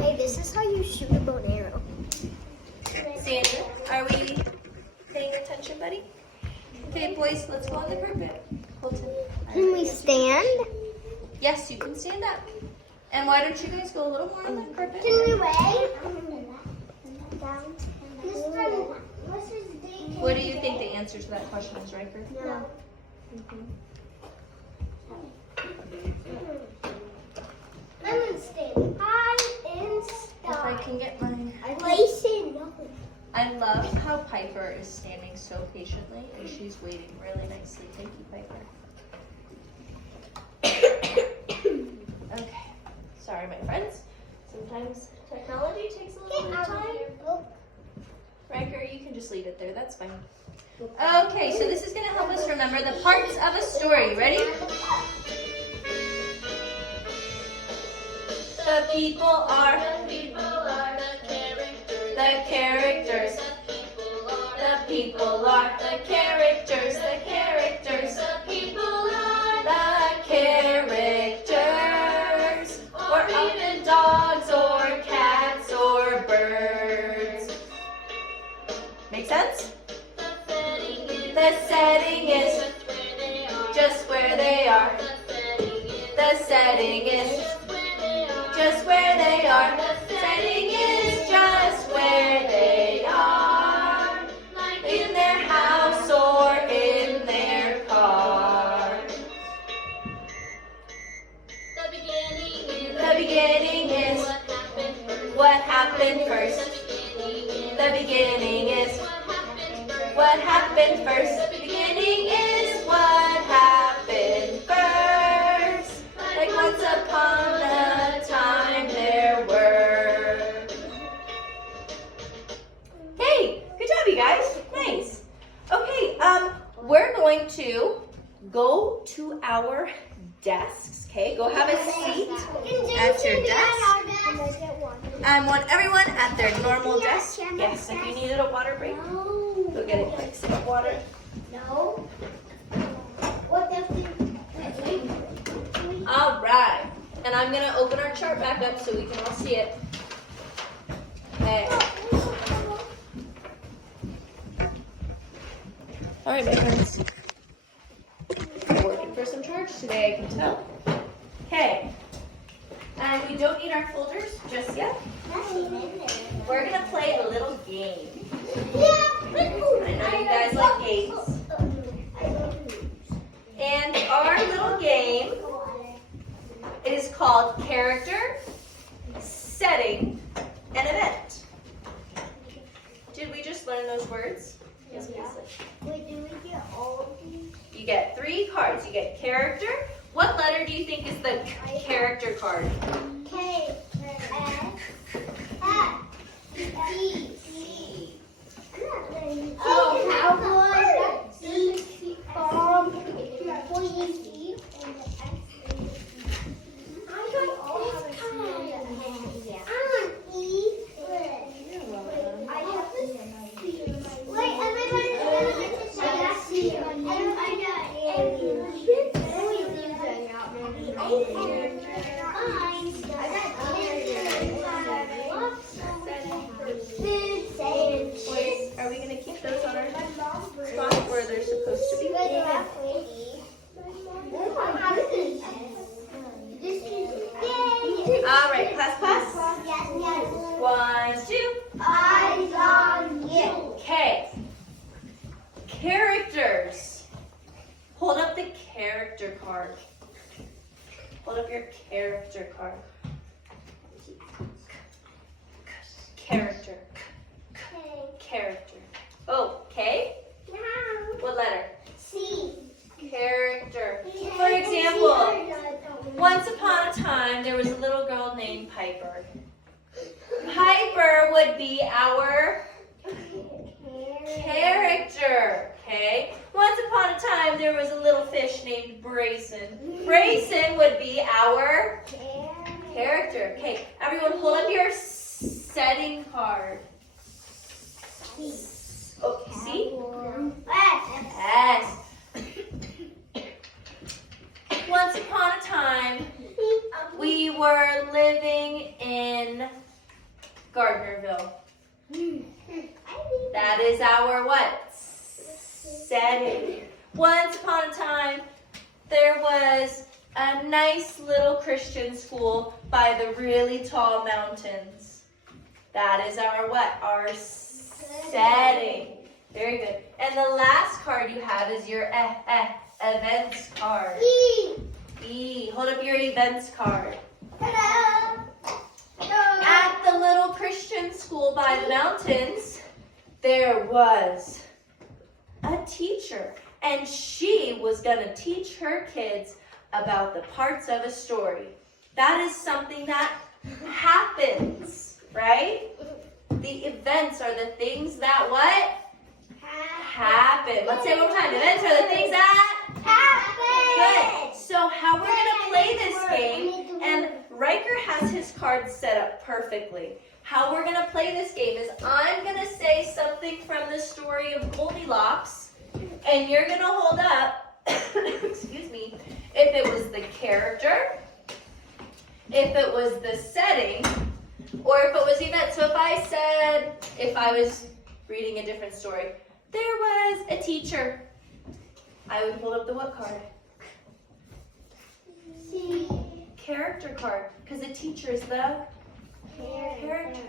Hey, this is how you shoot a bow and arrow. Xander, are we paying attention, buddy? Okay, boys, let's go on the carpet. Colton. Can we stand? Yes, you can stand up. And why don't you guys go a little more on the carpet? Can we wait? What do you think the answer to that question is, Riker? No. I'm in stand. If I can get my... I love how Piper is standing so patiently and she's waiting really nicely. Thank you, Piper. Okay. Sorry, my friends. Sometimes technology takes a little bit of time. Riker, you can just leave it there. That's fine. Okay, so this is going to help us remember the parts of a story. Ready? The people are the characters. The people are the characters. The characters. The people are the characters. Or even dogs or cats or birds. Make sense? The setting is just where they are. The setting is just where they are. The setting is just where they are. In their house or in their car. The beginning is what happened first. The beginning is what happened first. The beginning is what happened first. Like once upon a time there were. Hey, good job, you guys. Nice. Okay, we're going to go to our desks. Okay, go have a seat at your desk. I want everyone at their normal desk. Yes, if you needed a water break, go get a quick sip of water. No. What does All right, and I'm gonna open our chart back up so we can all see it. Okay. All right, my friends. We're working for some charge today, I can tell. Okay. And we don't need our folders just yet. We're gonna play a little game. I know you guys like games. And our little game is called Character, Setting, and Event. Did we just learn those words? Yes, please. Wait, do we get all of these? You get 3 cards. You get character. What letter do you think is the character card? K, S, F, D, C. Oh, cowboy. C, bomb. Pointy. I got all of it. I have this. Wait, everybody. I got C. I got Boys, are we going to keep those on our spot where they're supposed to be? All right, class. 1, 2. Eyes on you. Okay. Characters. Hold up the character card. Hold up your character card. Character. Character. Oh, K? What letter? C. Character. For example, once upon a time, there was a little girl named Piper. Piper would be our character, okay? Once upon a time, there was a little fish named Brayson. Brayson would be our character. Okay, everyone hold up your setting card. Oh, see? S. Once upon a time, we were living in Gardnerville. That is our what? Setting. Once upon a time, there was a nice little Christian school by the really tall mountains. That is our what? Our setting. Very good. And the last card you have is your events card. E. Hold up your events card. At the little Christian school by the mountains, there was a teacher, and she was going to teach her kids about the parts of a story. That is something that happens, right? The events are the things that what? Happen. Let's say it one more time. Events are the things that happen. Good. So how we're going to play this game, and Riker has his cards set up perfectly. How we're going to play this game is I'm going to say something from the story of Goldilocks, and you're going to hold up, excuse me, if it was the character, if it was the setting, or if it was the event. So if I was reading a different story, there was a teacher, I would hold up the what card? C. Character card, because the teacher is the character.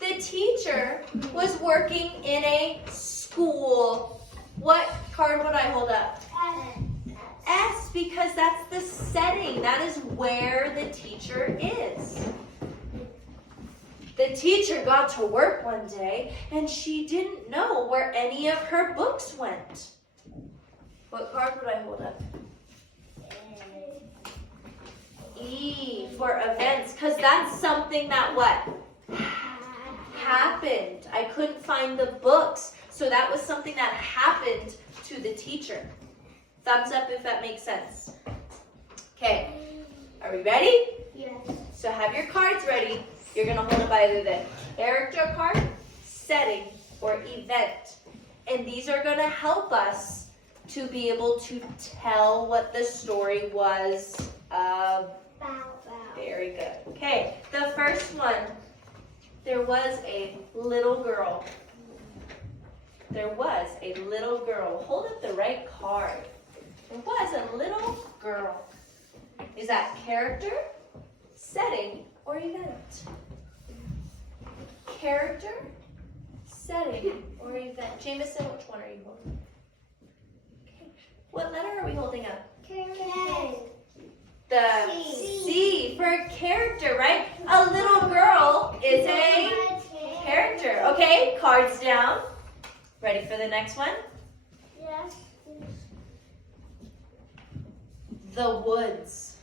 The teacher was working in a school. What card would I hold up? S, because that's the setting. That is where the teacher is. The teacher got to work one day, and she didn't know where any of her books went. What card would I hold up? E, for events, because that's something that what? Happened. I couldn't find the books, so that was something that happened to the teacher. Thumbs up if that makes sense. Okay, are we ready? Yes. So have your cards ready. You're going to hold up either the character card, setting, or event. And these are going to help us to be able to tell what the story was about. Very good. Okay, the first one. There was a little girl. There was a little girl. Hold up the right card. There was a little girl. Is that character, setting, or event? Character, setting or event. Jameson, which one are you holding? Okay. What letter are we holding up? The C for character, right? A little girl is a character. Okay, cards down. Ready for the next one? Yes. The woods.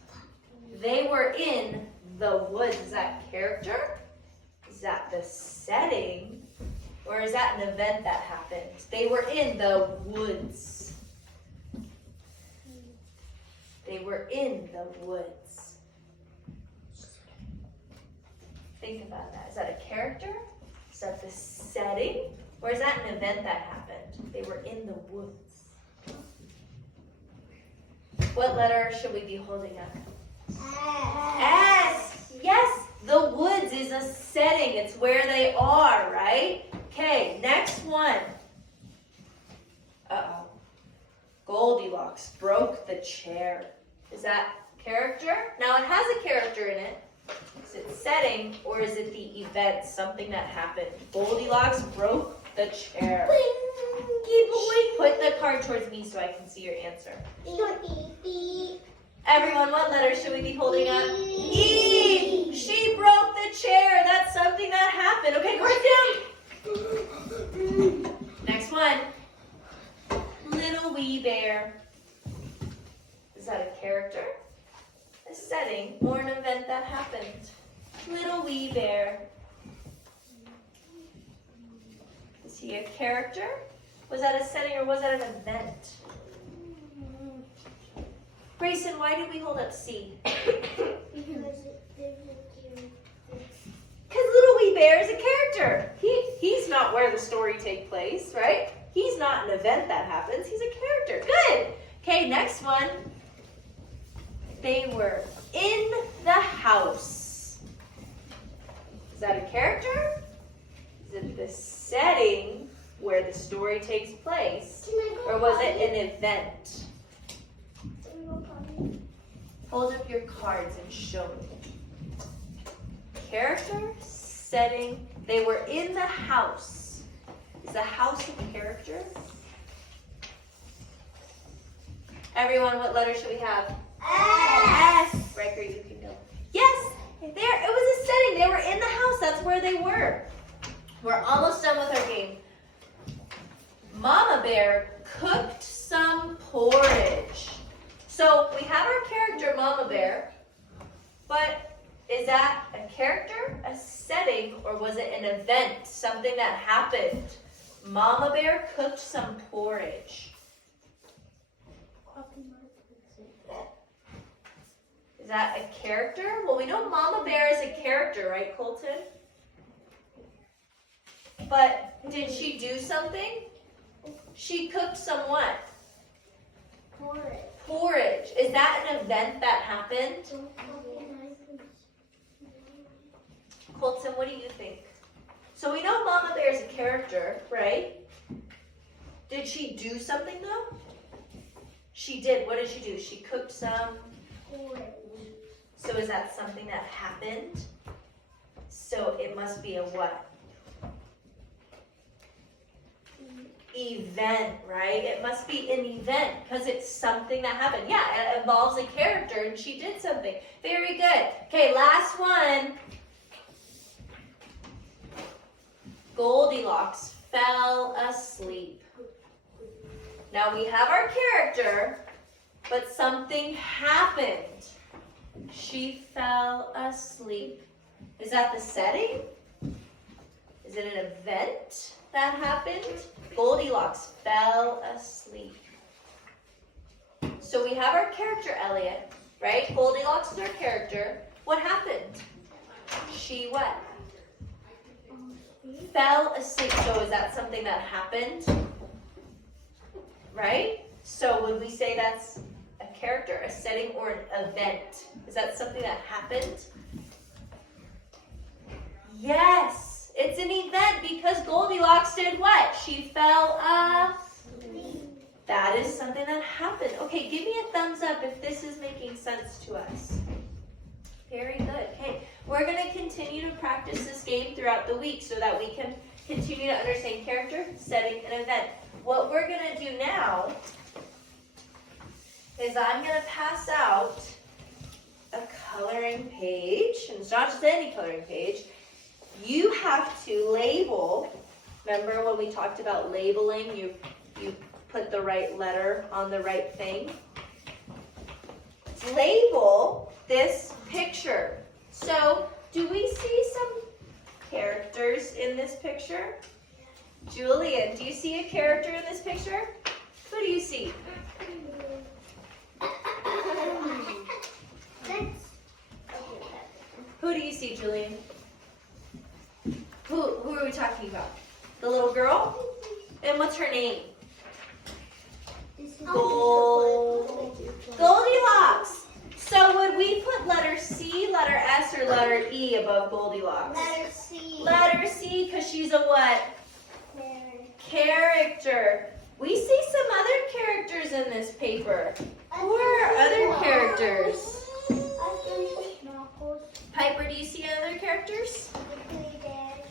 They were in the woods. Is that character? Is that the setting? Or is that an event that happened? They were in the woods. They were in the woods. Think about that. Is that a character? Is that the setting? Or is that an event that happened? They were in the woods. What letter should we be holding up? S. Yes, the woods is a setting. It's where they are, right? Okay, next one. Uh-oh. Goldilocks broke the chair. Is that character? Now it has a character in it. Is it setting or is it the event, something that happened? Goldilocks broke the chair. Put the card towards me so I can see your answer. Everyone, what letter should we be holding up? E. She broke the chair. That's something that happened. Okay, cards down. Next one. Little wee bear. Is that a character, a setting, or an event that happened? Little wee bear. Is he a character? Was that a setting or was that an event? Grayson, why did we hold up C? Because Little Wee Bear is a character. He's not where the story takes place, right? He's not an event that happens. He's a character. Good. Okay, next one. They were in the house. Is that a character? Is it the setting where the story takes place? Or was it an event? Hold up your cards and show me. Character, setting. They were in the house. Is the house a character? Everyone, what letter should we have? S. Riker, you can go. Yes, there. It was a setting. They were in the house. That's where they were. We're almost done with our game. Mama Bear cooked some porridge. So we have our character, Mama Bear, but is that a character, a setting, or was it an event, something that happened? Mama Bear cooked some porridge. Is that a character? Well, we know Mama Bear is a character, right, Colton? But did she do something? She cooked some what? Porridge. Is that an event that happened? Colton, what do you think? So we know Mama Bear is a character, right? Did she do something though? She did. What did she do? She cooked some porridge. So is that something that happened? So it must be a what? Event, right? It must be an event because it's something that happened. Yeah, it involves a character and she did something. Very good. Okay, last one. Goldilocks fell asleep. Now we have our character, but something happened. She fell asleep. Is that the setting? Is it an event that happened? Goldilocks fell asleep. So we have our character, Elliot, right? Goldilocks is our character. What happened? She what? Fell asleep. So is that something that happened? Right? So would we say that's a character, a setting, or an event? Is that something that happened? Yes, it's an event because Goldilocks did what? She fell asleep. That is something that happened. Okay, give me a thumbs up if this is making sense to us. Very good. Okay, we're going to continue to practice this game throughout the week so that we can continue to understand character, setting, and event. What we're going to do now is I'm going to pass out a coloring page, and it's not just any coloring page. You have to label. Remember when we talked about labeling, you put the right letter on the right thing. Label this picture. So, do we see some characters in this picture? Julian, do you see a character in this picture? Who do you see? Who do you see, Julian? Who are we talking about? The little girl? And what's her name? Goldilocks. So would we put letter C, letter S, or letter E above Goldilocks? Letter C. Letter C, because she's a what? Character. We see some other characters in this paper. Who are other characters? Piper, do you see other characters?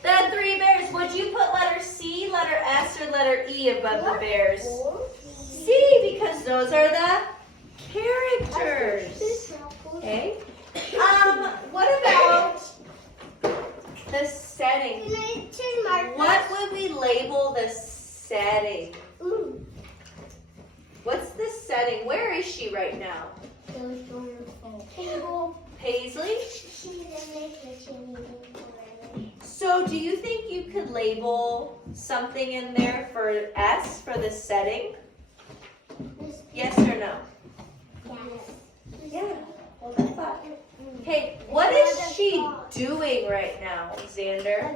The 3 bears. Would you put letter C, letter S, or letter E above the bears? C, because those are the characters. Okay. What about the setting? What would we label the setting? What's the setting? Where is she right now? Paisley? So do you think you could label something in there for S for the setting? Yes or no? Yeah. Hold that thought. Okay, what is she doing right now, Xander?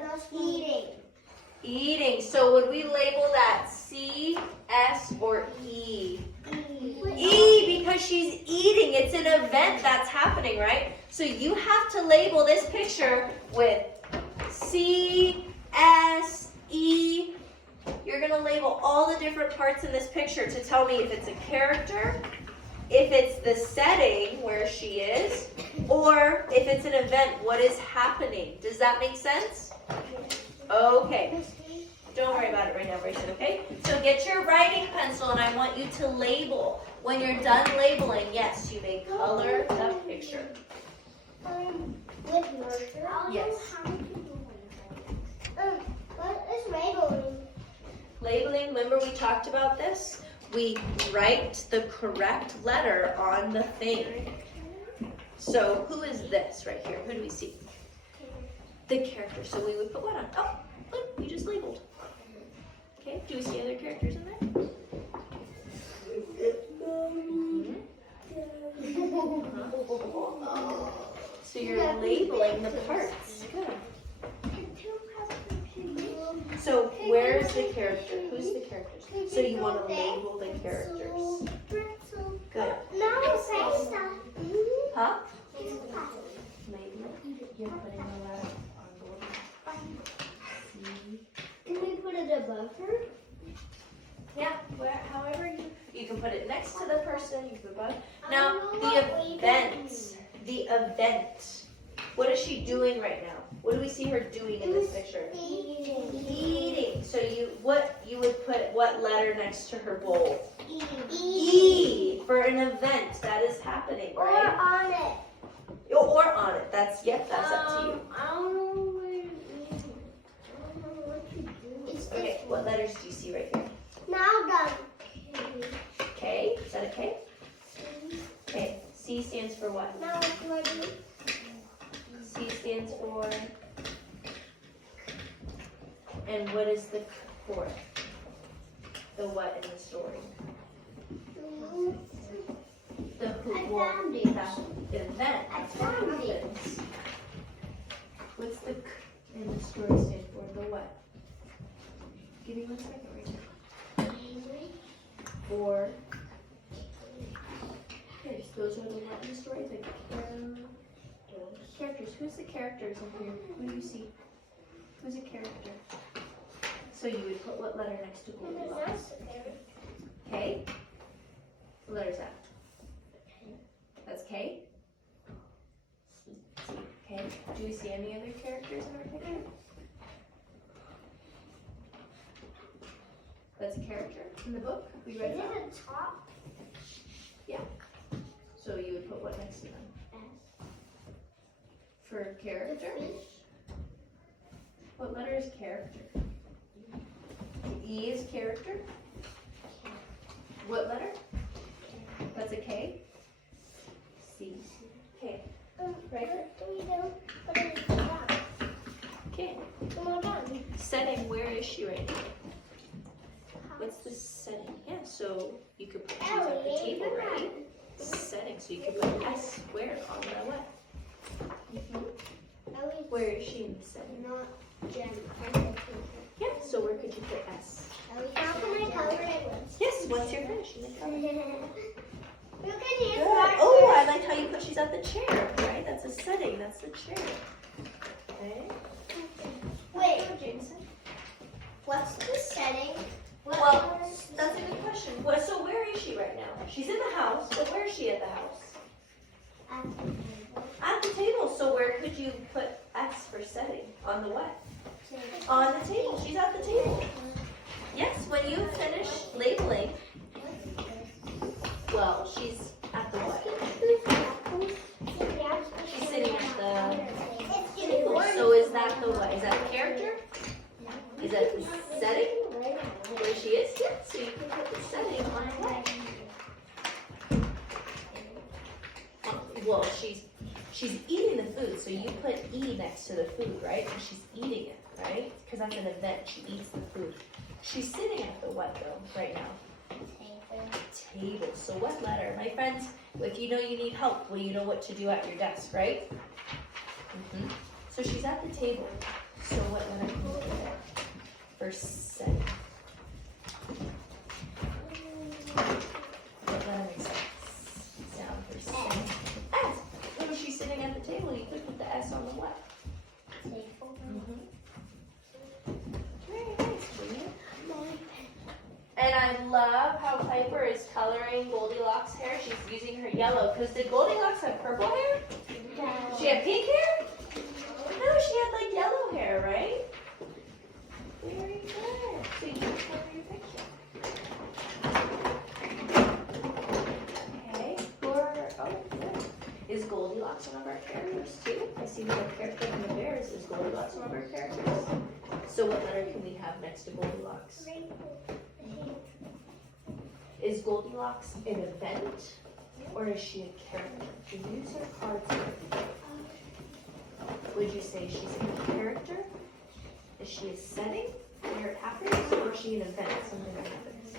Eating. So would we label that C, S, or E? E, because she's eating. It's an event that's happening, right? So you have to label this picture with C, S, E. You're going to label all the different parts in this picture to tell me if it's a character, if it's the setting where she is, or if it's an event, what is happening. Does that make sense? Okay. Don't worry about it right now, Bryson, okay? So get your writing pencil and I want you to label. When you're done labeling, yes, you may color the picture. With marker? Yes. What is labeling? Labeling, remember we talked about this? We write the correct letter on the thing. So who is this right here? Who do we see? The character. So we would put what on? Oh, look, you just labeled. Okay, do we see other characters in there? So you're labeling the parts. Good. So where's the character? Who's the characters? So you want to label the characters. Good. Huh? Label it. You're putting the letter on board. Can we put it above her? Yeah, however you can put it next to the person, you can above. Now the event. What is she doing right now? What do we see her doing in this picture? Eating. So you would put what letter next to her bowl? E for an event that is happening, right? Or on it. Or on it. That's up to you. I don't know what to do. Okay, what letters do you see right here? Now done. K. Is that a K? Okay. C stands for what? Now what do I do? C stands for. And what is the for? The what in the story? The who. I found it. That event. I found it. What's the K in the story stand for? The what? Give me 1 second right now. For. Okay, so those are the what in the story? The characters. Who's the characters in here? Who do you see? Who's a character? So you would put what letter next to Goldilocks? K. What letter is that? That's K. Okay. Do we see any other characters in our picture? That's a character in the book. We Is read it that. a top? So you would put what next to them? S. For character? What letter is character? E is character? What letter? That's a K? C. K. Right? Okay. Setting, where is she right now? What's the setting? Yeah, so you could put she's at the table, right? Setting, so you could put S where on the what? Where is she in the setting? Not Jen. Yeah, so where could you put S? How can I color it? Yes, once you're finished, you can color. Look at Good. his Oh, I like how you put she's at the chair, right? That's a setting, that's the chair. Okay. Wait, Go, Jameson. what's the setting? What Well, color is the that's a good question. Well, so where is she right now? She's in the house, but where is she at the house? setting? At the table, so where could you put S for setting? On the what? On the table, she's at the table. Yes, when you finish labeling, well, she's at the what? She's sitting at the table. So is that the what? Is that a character? Is that the setting? Where she is? Yeah, so you can put the setting on the what? Well, she's eating the food, so you put E next to the food, right? And she's eating it, right? Because that's an event. She eats the food. She's sitting at the what though, right now? Table. So what letter? My friends, if you know you need help, well, you know what to do at your desk, right? So she's at the table. So what letter can you put there? For setting. What letter makes sound for setting? S. So she's sitting at the table. You could put the S on the what? Very nice, Julia. And I love how Piper is coloring Goldilocks' hair. She's using her yellow. Because did Goldilocks have purple hair? She had pink hair? No, she had like yellow hair, right? Very good. So you can color your picture. Okay. Good. Is Goldilocks one of our characters too? I see we have character in the bears. Is Goldilocks one of our characters? So what letter can we have next to Goldilocks? Is Goldilocks an event or is she a character? Use her cards here. Would you say she's a character? Is she a setting where it happens or is she an event, something that happens?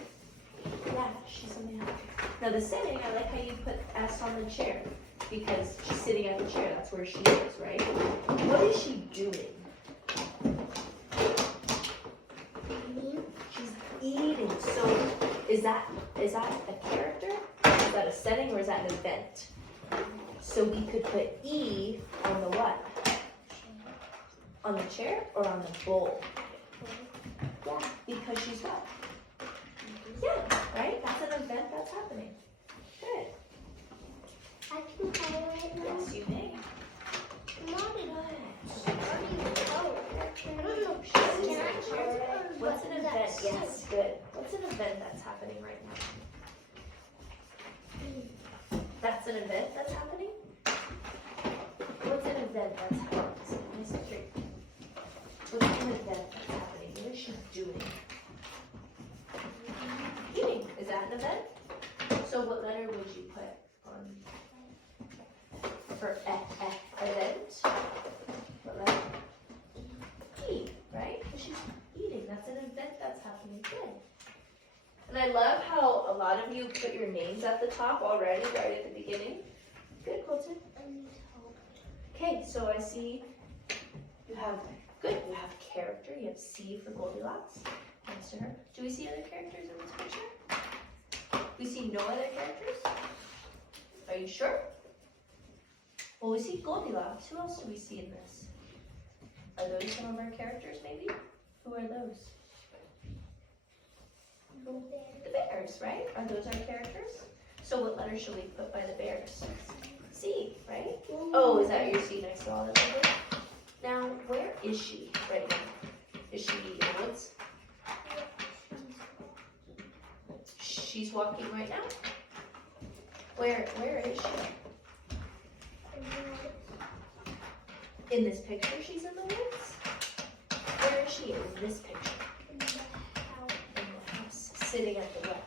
Yeah, she's something that happens. Now the setting, I like how you put S on the chair because she's sitting at the chair. That's where she is, right? What is she doing? She's eating. So is that a character? Is that a setting or is that an event? So we could put E on the what? On the chair or on the bowl? Yeah, because she's what? Yeah, right? That's an event that's happening. Good. I can highlight now. Yes, you may. Mommy, I don't know. What's an event? Yes, good. What's an event that's happening right now? That's an event that's happening? What's an event that's happening? Nice and straight. What's an event that's happening? What is she doing? Eating. Is that an event? So what letter would you put on for event? What letter? E, right? Because she's eating. That's an event that's happening. Good. And I love how a lot of you put your names at the top already, right at the beginning. Good, Colton. Okay, so I see you have, good, you have character. You have C for Goldilocks next to her. Do we see other characters in this picture? We see no other characters? Are you sure? Well, we see Goldilocks. Who else do we see in this? Are those some of our characters, maybe? Who are those? The bears, right? Are those our characters? So what letter should we put by the bears? C, right? Oh, is that your C next to all of them? Now, where is she right now? Is she in the woods? she's walking right now? Where is she? In this picture, she's in the woods? Where is she in this picture? In the house. Sitting at the what?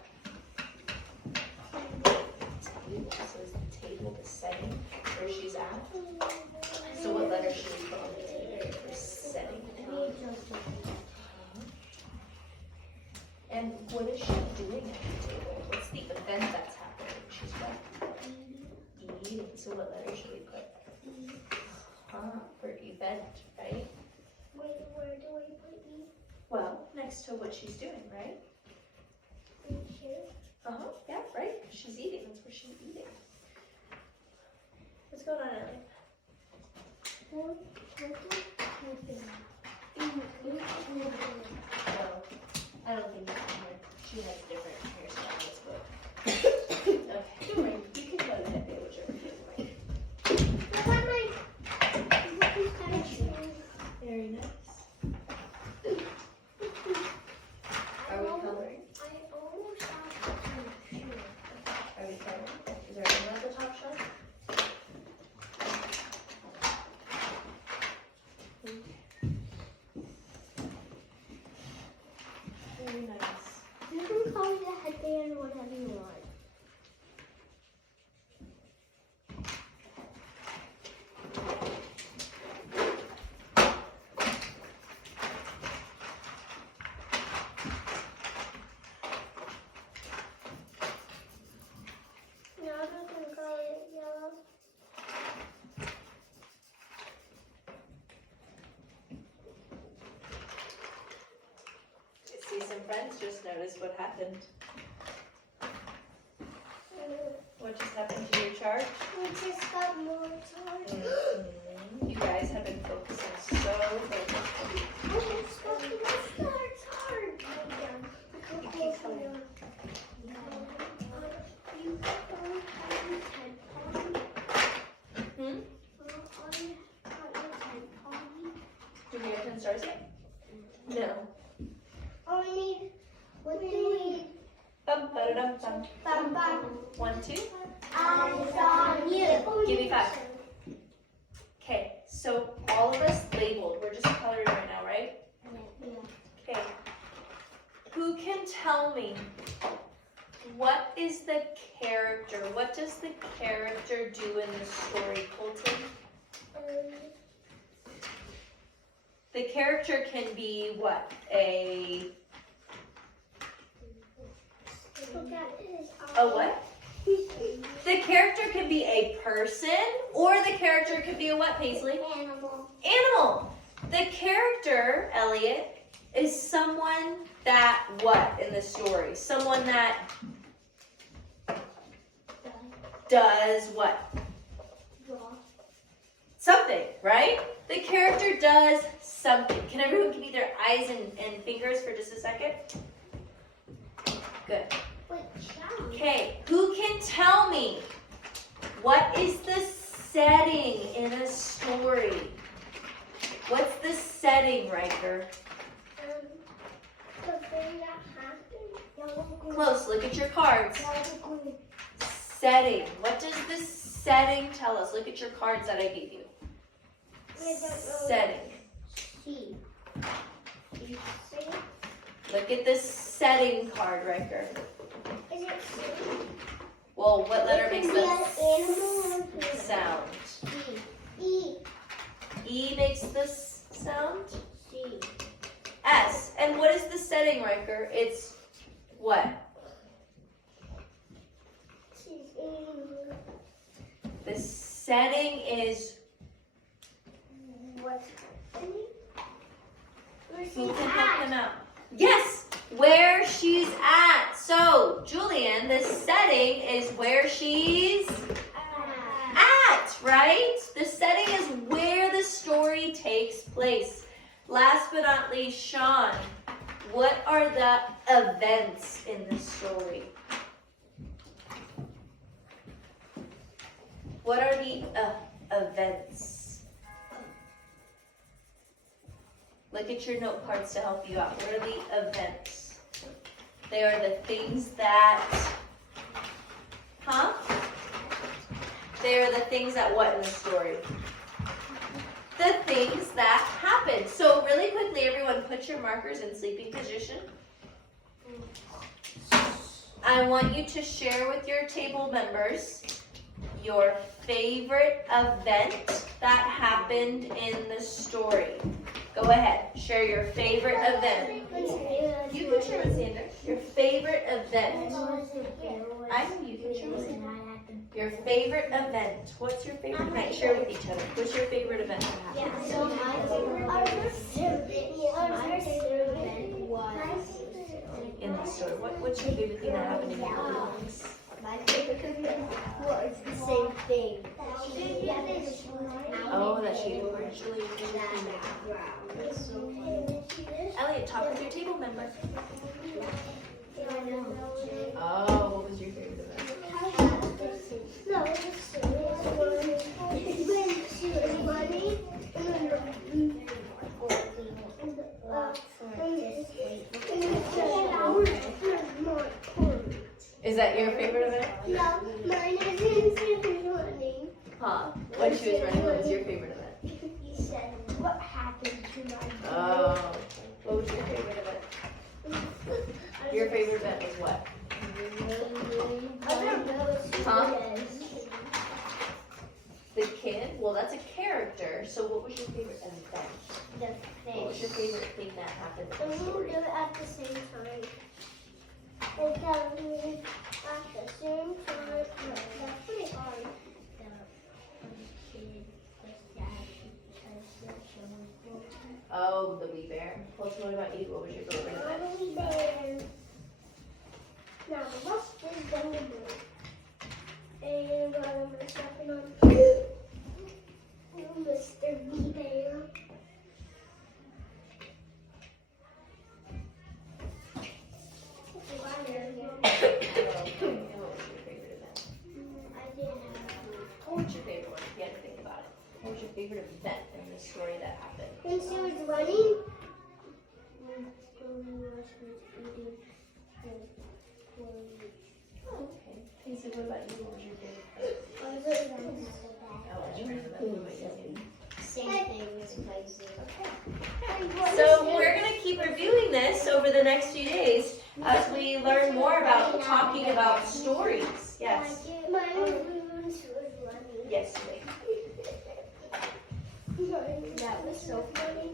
Table. So is the table the setting where she's at? So what letter should we put on the table for setting? And what is she doing at the table? What's the event that's happening? She's what? Eating. So what letter should we put? For event, right? Wait, where do I put E? Well, next to what she's doing, right? Right here. Yeah, right. She's eating. That's where she's eating. What's going on, Ellie? Well, I don't think that's her. She has a different hairstyle. Let's go. Okay, don't worry. You can go to that day, whichever you like. Very nice. Are we coloring? Are we coloring? Is there anyone at the top shelf? Very nice. You can call me the headband whatever you want. No, I'm not gonna call it yellow. I see some friends just noticed what happened. What just happened to your chart? We just got more time. You guys have been focusing so focused. It's hard. You keep coming. Do we have 10 stars yet? No. Oh, we need. What do we need? Bum, ba-da-dum, bum. Bum, bum. 1, 2. Eyes on you. Give me 5. Okay, so all of us labeled. We're just coloring right now, right? Okay. Who can tell me what is the character? What does the character do in the story, Colton? The character can be what? A what? The character can be a person, or the character could be a what, Paisley? Animal. Animal. The character, Elliot, is someone that what in the story? Someone that does what? Draw. Something, right? The character does something. Can everyone give me their eyes and fingers for just a second? Good. Okay, who can tell me what is the setting in a story? What's the setting, Riker? The thing that happened. Close, look at your cards. Setting. What does the setting tell us? Look at your cards that I gave you. Setting. C. You see? Look at the setting card, Riker. Is it C? Well, what letter makes the animal sound? E. E makes the sound? C. S. And what is the setting, Riker? It's what? She's animal. The setting is What's happening? Where who she's can help at. them out? Yes, where she's at. So, Julian, the setting is where she's at, right? The setting is where the story takes place. Last but not least, Sean, what are the events in the story? What are the events? Look at your note cards to help you out. What are the events? They are the things that, They are the things that what in the story? The things that happen. So really quickly, everyone put your markers in sleeping position. I want you to share with your table members your favorite event that happened in the story. Go ahead, share your favorite event. You can share with Xander. Your favorite event. I know you can share with Xander. Your favorite event. What's your favorite event? Share with each other. What's your favorite event that happened? Yeah, so my favorite event was In the story. What's your favorite thing that happened in the Goldilocks? my favorite event was the same thing. Oh, that she virtually. Elliot, talk with your table member. Oh, what was your favorite event? No, it was when she was running Is that your favorite event? No, mine is when she was running. Huh? When she was running, what was your favorite event? You said, what happened to my Oh, what was your favorite event? Your favorite event was what? I don't know. Huh? The kid? Well, that's a character. So what was your favorite event? The What was your fish. favorite thing that happened in And the we story? do it at the same time. At the same time. That's pretty hard. Oh, the wee bear. Colton, what about you? What was your favorite event? Mommy bear. Now, what's this gummy bear? And what am I stepping on? Mr. Bee Bear. I didn't have. What was your favorite one? You had to think about it. What was your favorite event in the story that happened? When she was running. Oh, okay. Casey, what about you? What was your favorite event? Oh, I remember that one. Same thing as Pisces. So we're going to keep reviewing this over the next few days as we learn more about talking about stories. Yes. Mine was when she was running. Yes, wait. That was so funny.